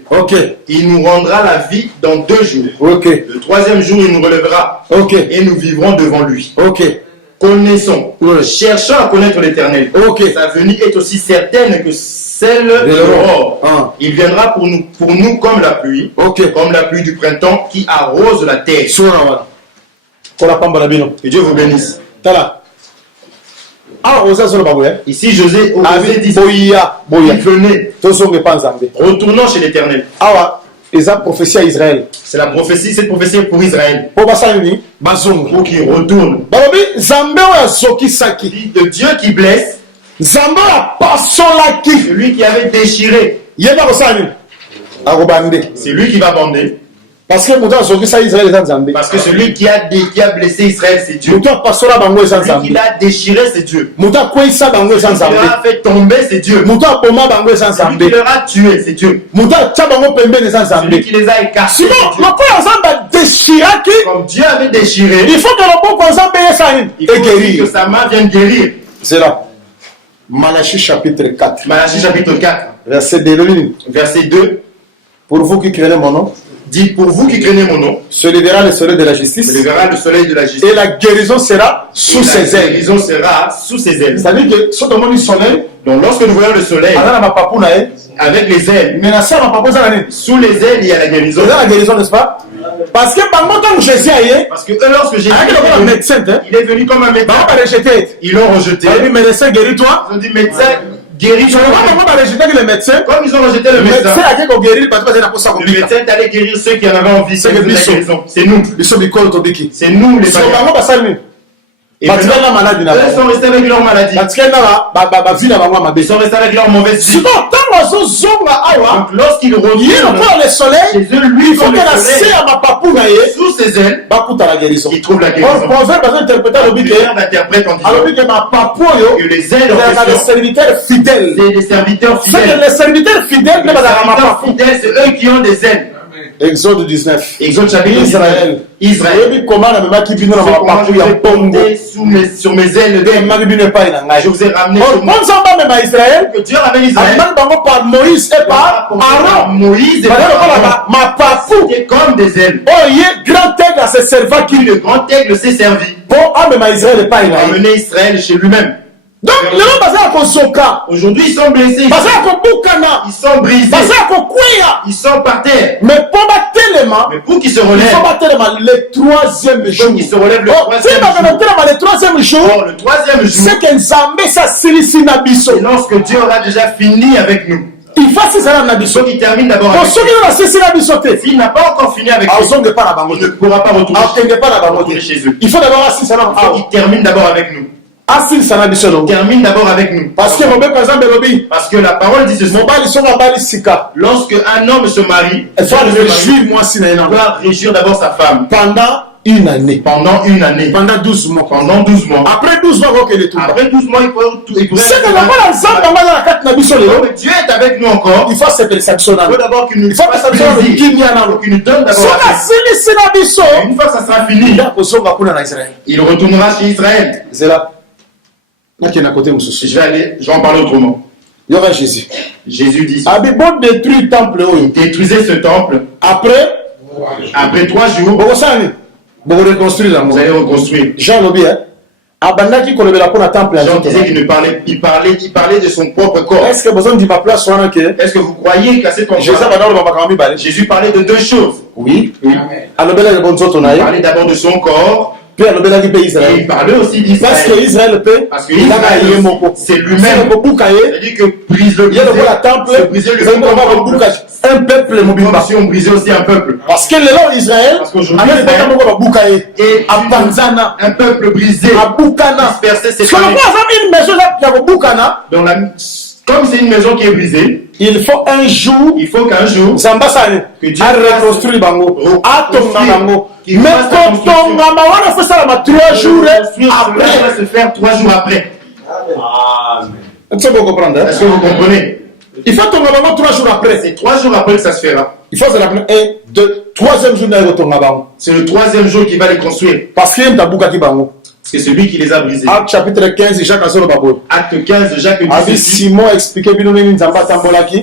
Il nous rendra la vie dans 2 jours. Le 3e jour, il nous relèvera. Et nous vivrons devant lui. Connaissons, cherchons à connaître l'Éternel. Sa venue est aussi certaine que celle de l'aurore. Il viendra pour nous comme la pluie, comme la pluie du printemps qui arrose la terre. Que Dieu vous bénisse. Ici, José dit venez, retournons chez l'Éternel. C'est la prophétie, cette prophétie est pour Israël. Pour qu'il retourne. De Dieu qui blesse, celui qui avait déchiré, c'est lui qui va bander. Parce que celui qui a blessé Israël, c'est Dieu. Celui qui l'a déchiré, c'est Dieu. Celui qui l'a fait tomber, c'est Dieu. Celui qui leur a tué, c'est Dieu. Celui qui les a écartés, comme Dieu avait déchiré, il faut que sa main vienne guérir. C'est là. Malachie chapitre 4. Malachie chapitre 4. Verset 2. Verset 2. Pour vous qui craignez mon nom. Dit, pour vous qui craignez mon nom, se lèvera le soleil de la justice. Et la guérison sera sous ses ailes. C'est-à-dire que si on dit soleil, donc lorsque nous voyons le soleil, avec les ailes, sous les ailes, il y a la guérison. La guérison, n'est-ce pas? Parce que eux, lorsque Jésus il est venu comme un médecin. Ils l'ont rejeté. médecin guéris-toi. Ils ont dit médecin guéris-toi. Comme ils ont rejeté le médecin. Le médecin est allé guérir ceux qui en avaient envie. C'est nous. C'est nous les païens. Et eux sont restés avec leur maladie. Ils sont restés avec leur mauvaise vie. Donc lorsqu'ils reviennent chez eux, lui, il faut que la sous ses ailes, il trouve la guérison. Proverbe interprète en disant que les ailes des serviteurs fidèles. C'est des serviteurs fidèles. Les serviteurs fidèles, c'est eux qui ont des ailes. Exode 19. Exode chapitre 19. Israël. Comment sur mes ailes. Je vous ai ramené sur moi. Que Dieu ramène Israël. Par Moïse et par Aaron. Moïse et par Aaron. C'était comme des ailes. Grand aigle s'est servi. Le grand aigle s'est servi. Pour amener Israël chez lui-même. Donc, aujourd'hui, ils sont blessés. Ils sont brisés. Ils sont par terre. Mais pour qu'ils se relèvent, le troisième jour. Ils se relèvent le troisième jour. Le troisième jour, c'est que c'est lorsque Dieu aura déjà fini avec nous. Il faut qu'il termine d'abord avec nous. S'il n'a pas encore fini avec nous, il ne pourra pas retourner chez eux. Il faut d'abord qu'il termine d'abord avec nous. Termine d'abord avec nous. Parce que la parole dit ceci. Lorsque un homme se marie, il doit réjouir d'abord sa femme. Pendant une année. Pendant 12 mois. Pendant 12 mois. Après 12 mois, il pourrait. C'est que Dieu est avec nous encore. Il faut accepter ça. Il faut d'abord qu'il nous fasse plaisir. Qu'il nous donne d'abord. Une fois que ça sera fini, il retournera chez Israël. C'est là. Je vais en parler autrement. Il y aura Jésus. Jésus dit détruire le temple. Détruisez ce temple. Après 3 jours, vous allez reconstruire. Jean Lobi, Jean disait qu'il parlait de son propre corps. Est-ce que vous croyez qu'à cet endroit, Jésus parlait de 2 choses? Oui. Il parlait d'abord de son corps. Et il parlait aussi d'Israël. Parce que Israël, c'est lui-même. C'est-à-dire que brise le brisé, un peuple comme si on brisait aussi un peuple. Parce que Israël, est un peuple brisé, dispersé, séparé. Comme c'est une maison qui est brisée, il faut qu'un jour que Dieu reconstruise Bango. Mais quand on va faire ça 3 jours après, ça va se faire 3 jours après. Est-ce que vous comprenez? Est-ce que vous comprenez? Il faut tomber 3 jours après. C'est 3 jours après que ça se fera. Il faut se rappeler 3e jour. C'est le 3e jour qu'il va les construire. Parce qu'il y a un c'est celui qui les a brisés. Acte chapitre 15, Jacques Acte 15, Jacques dit Simon a expliqué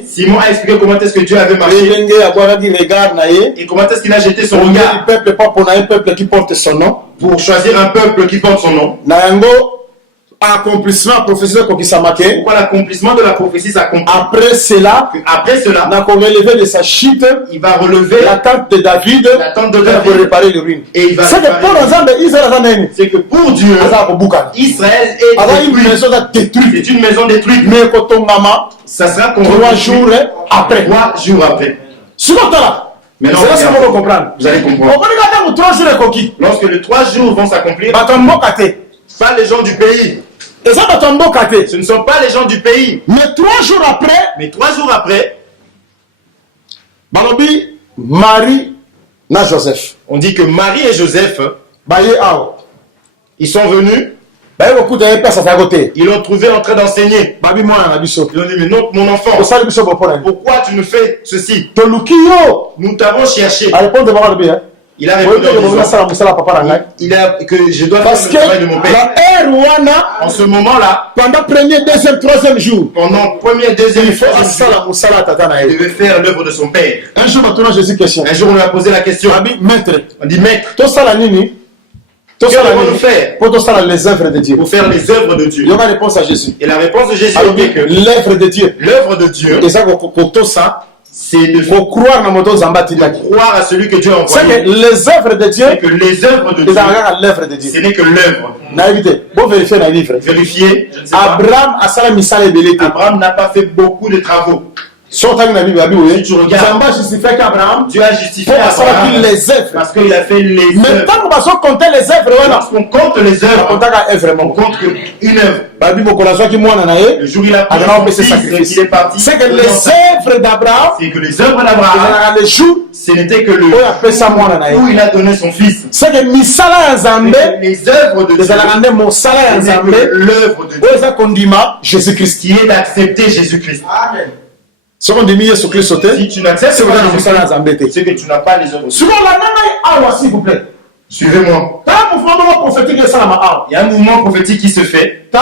Simon a expliqué comment est-ce que Dieu avait marché. Et comment est-ce qu'il a jeté son regard. Peuple qui porte son nom. Pour choisir un peuple qui porte son nom. Accomplissement prophétique pourquoi l'accomplissement de la prophétie s'accomplit. Après cela, de sa chute, il va relever la tente de David pour réparer les ruines. Et il va c'est que pour Dieu, Israël est détruit. C'est une maison détruite. Mais quand on ça sera 3 jours après. 3 jours après. Maintenant, vous allez comprendre. Lorsque les 3 jours vont s'accomplir, pas les gens du pays. Ce ne sont pas les gens du pays. Mais 3 jours après, Marie et Joseph. On dit que Marie et Joseph, ils sont venus. Ils l'ont trouvé en train d'enseigner. Ils ont dit, mais non, mon enfant, pourquoi tu nous fais ceci? Nous t'avons cherché. Il a répondu que je dois faire le travail de mon père. En ce moment-là, pendant 1er, 2e, 3e jour, pendant 1er, 2e, 3e jour, il devait faire l'œuvre de son père. Un jour, on lui a posé la question. On dit, maître, que devons-nous faire pour les œuvres de Dieu? Pour faire les œuvres de Dieu. Il y a une réponse à Jésus. Et la réponse de Jésus est que l'œuvre de Dieu. L'œuvre de Dieu. Et ça, c'est de croire à celui que Dieu a envoyé. C'est que les œuvres de Dieu, C'est que les œuvres de Dieu, l'œuvre de Dieu. ce n'est que l'œuvre. Vérifier dans le livre. Vérifiez, je ne sais pas. Abraham n'a pas fait beaucoup de travaux. Si tu regardes, Dieu a justifié Abraham parce qu'il a fait les œuvres. Lorsqu'on compte les œuvres, on compte qu'une œuvre. Le jour où il a pris son fils, il est parti. C'est que les œuvres d'Abraham, ce n'était que le jour où il a donné son fils. c'est que Les œuvres de Dieu, ce n'est que l'œuvre de Dieu Jésus-Christ, qui est d'accepter Jésus-Christ. Amen. Si tu n'acceptes pas Jésus-Christ, c'est que tu n'as pas les œuvres. S'il vous plaît. Suivez-moi. Il y a un mouvement prophétique qui se fait. Il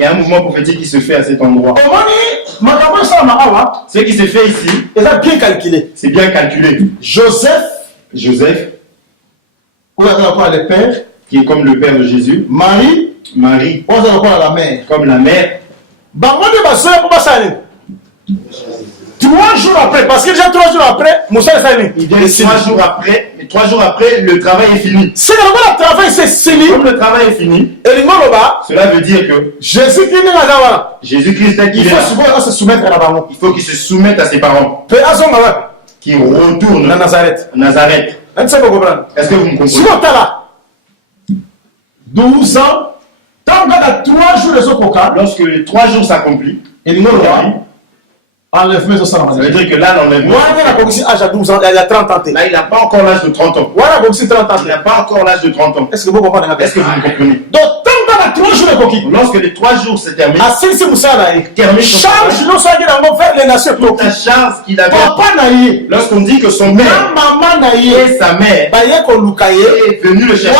y a un mouvement prophétique qui se fait à cet endroit. Ce qui se fait ici, c'est bien calculé. Joseph, le père, qui est comme le père de Jésus. Marie, comme la mère. 3 jours après, parce que déjà 3 jours après, Moussa est il vient 3 jours après, mais 3 jours après, le travail est fini. C'est que le travail c'est fini. Comme le travail est fini, cela veut dire que Jésus-Christ il faut qu'il se soumette à ses parents. Qu'il retourne à Nazareth. Est-ce que vous me comprenez? 12 ans, tant que 3 jours de ce coca, lorsque les 3 jours s'accomplissent, ça veut dire que là, l'enlèvement, il a 30 ans. Là, il n'a pas encore l'âge de 30 ans. Il n'a pas encore l'âge de 30 ans. Est-ce que vous comprenez? Est-ce que vous me comprenez? Donc, tant que 3 jours de coquille, lorsque les 3 jours se terminent, termine charge faire les nations. La charge qu'il avait. Lorsqu'on dit que son père et sa mère est venu le chercher,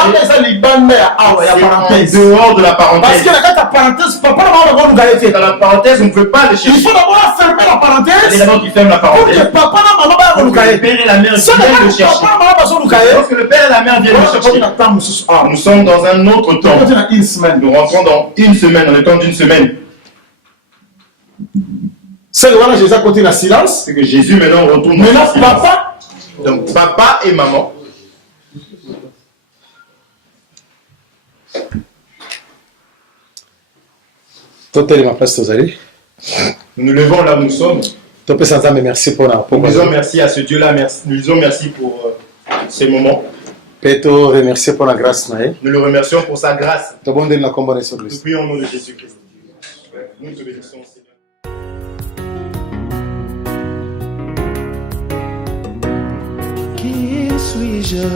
c'est en dehors de la parenthèse. Dans la parenthèse, on ne peut pas le chercher. Il faut d'abord fermer la parenthèse. C'est d'abord qu'il ferme la parenthèse. Pour que papa et le père et la mère viennent le chercher. Lorsque le père et la mère viennent le chercher, nous sommes dans un autre temps. Nous rentrons dans une semaine, dans le temps d'une semaine. C'est que Jésus a continué le silence. C'est que Jésus maintenant retourne dans le silence. Papa. Donc papa et maman. Nous nous levons là où nous sommes. Nous disons merci à ce Dieu-là. Nous disons merci pour ces moments. Nous le remercions pour sa grâce. Nous prions au nom de Jésus-Christ. Nous te bénissons, Seigneur. Qui suis-je?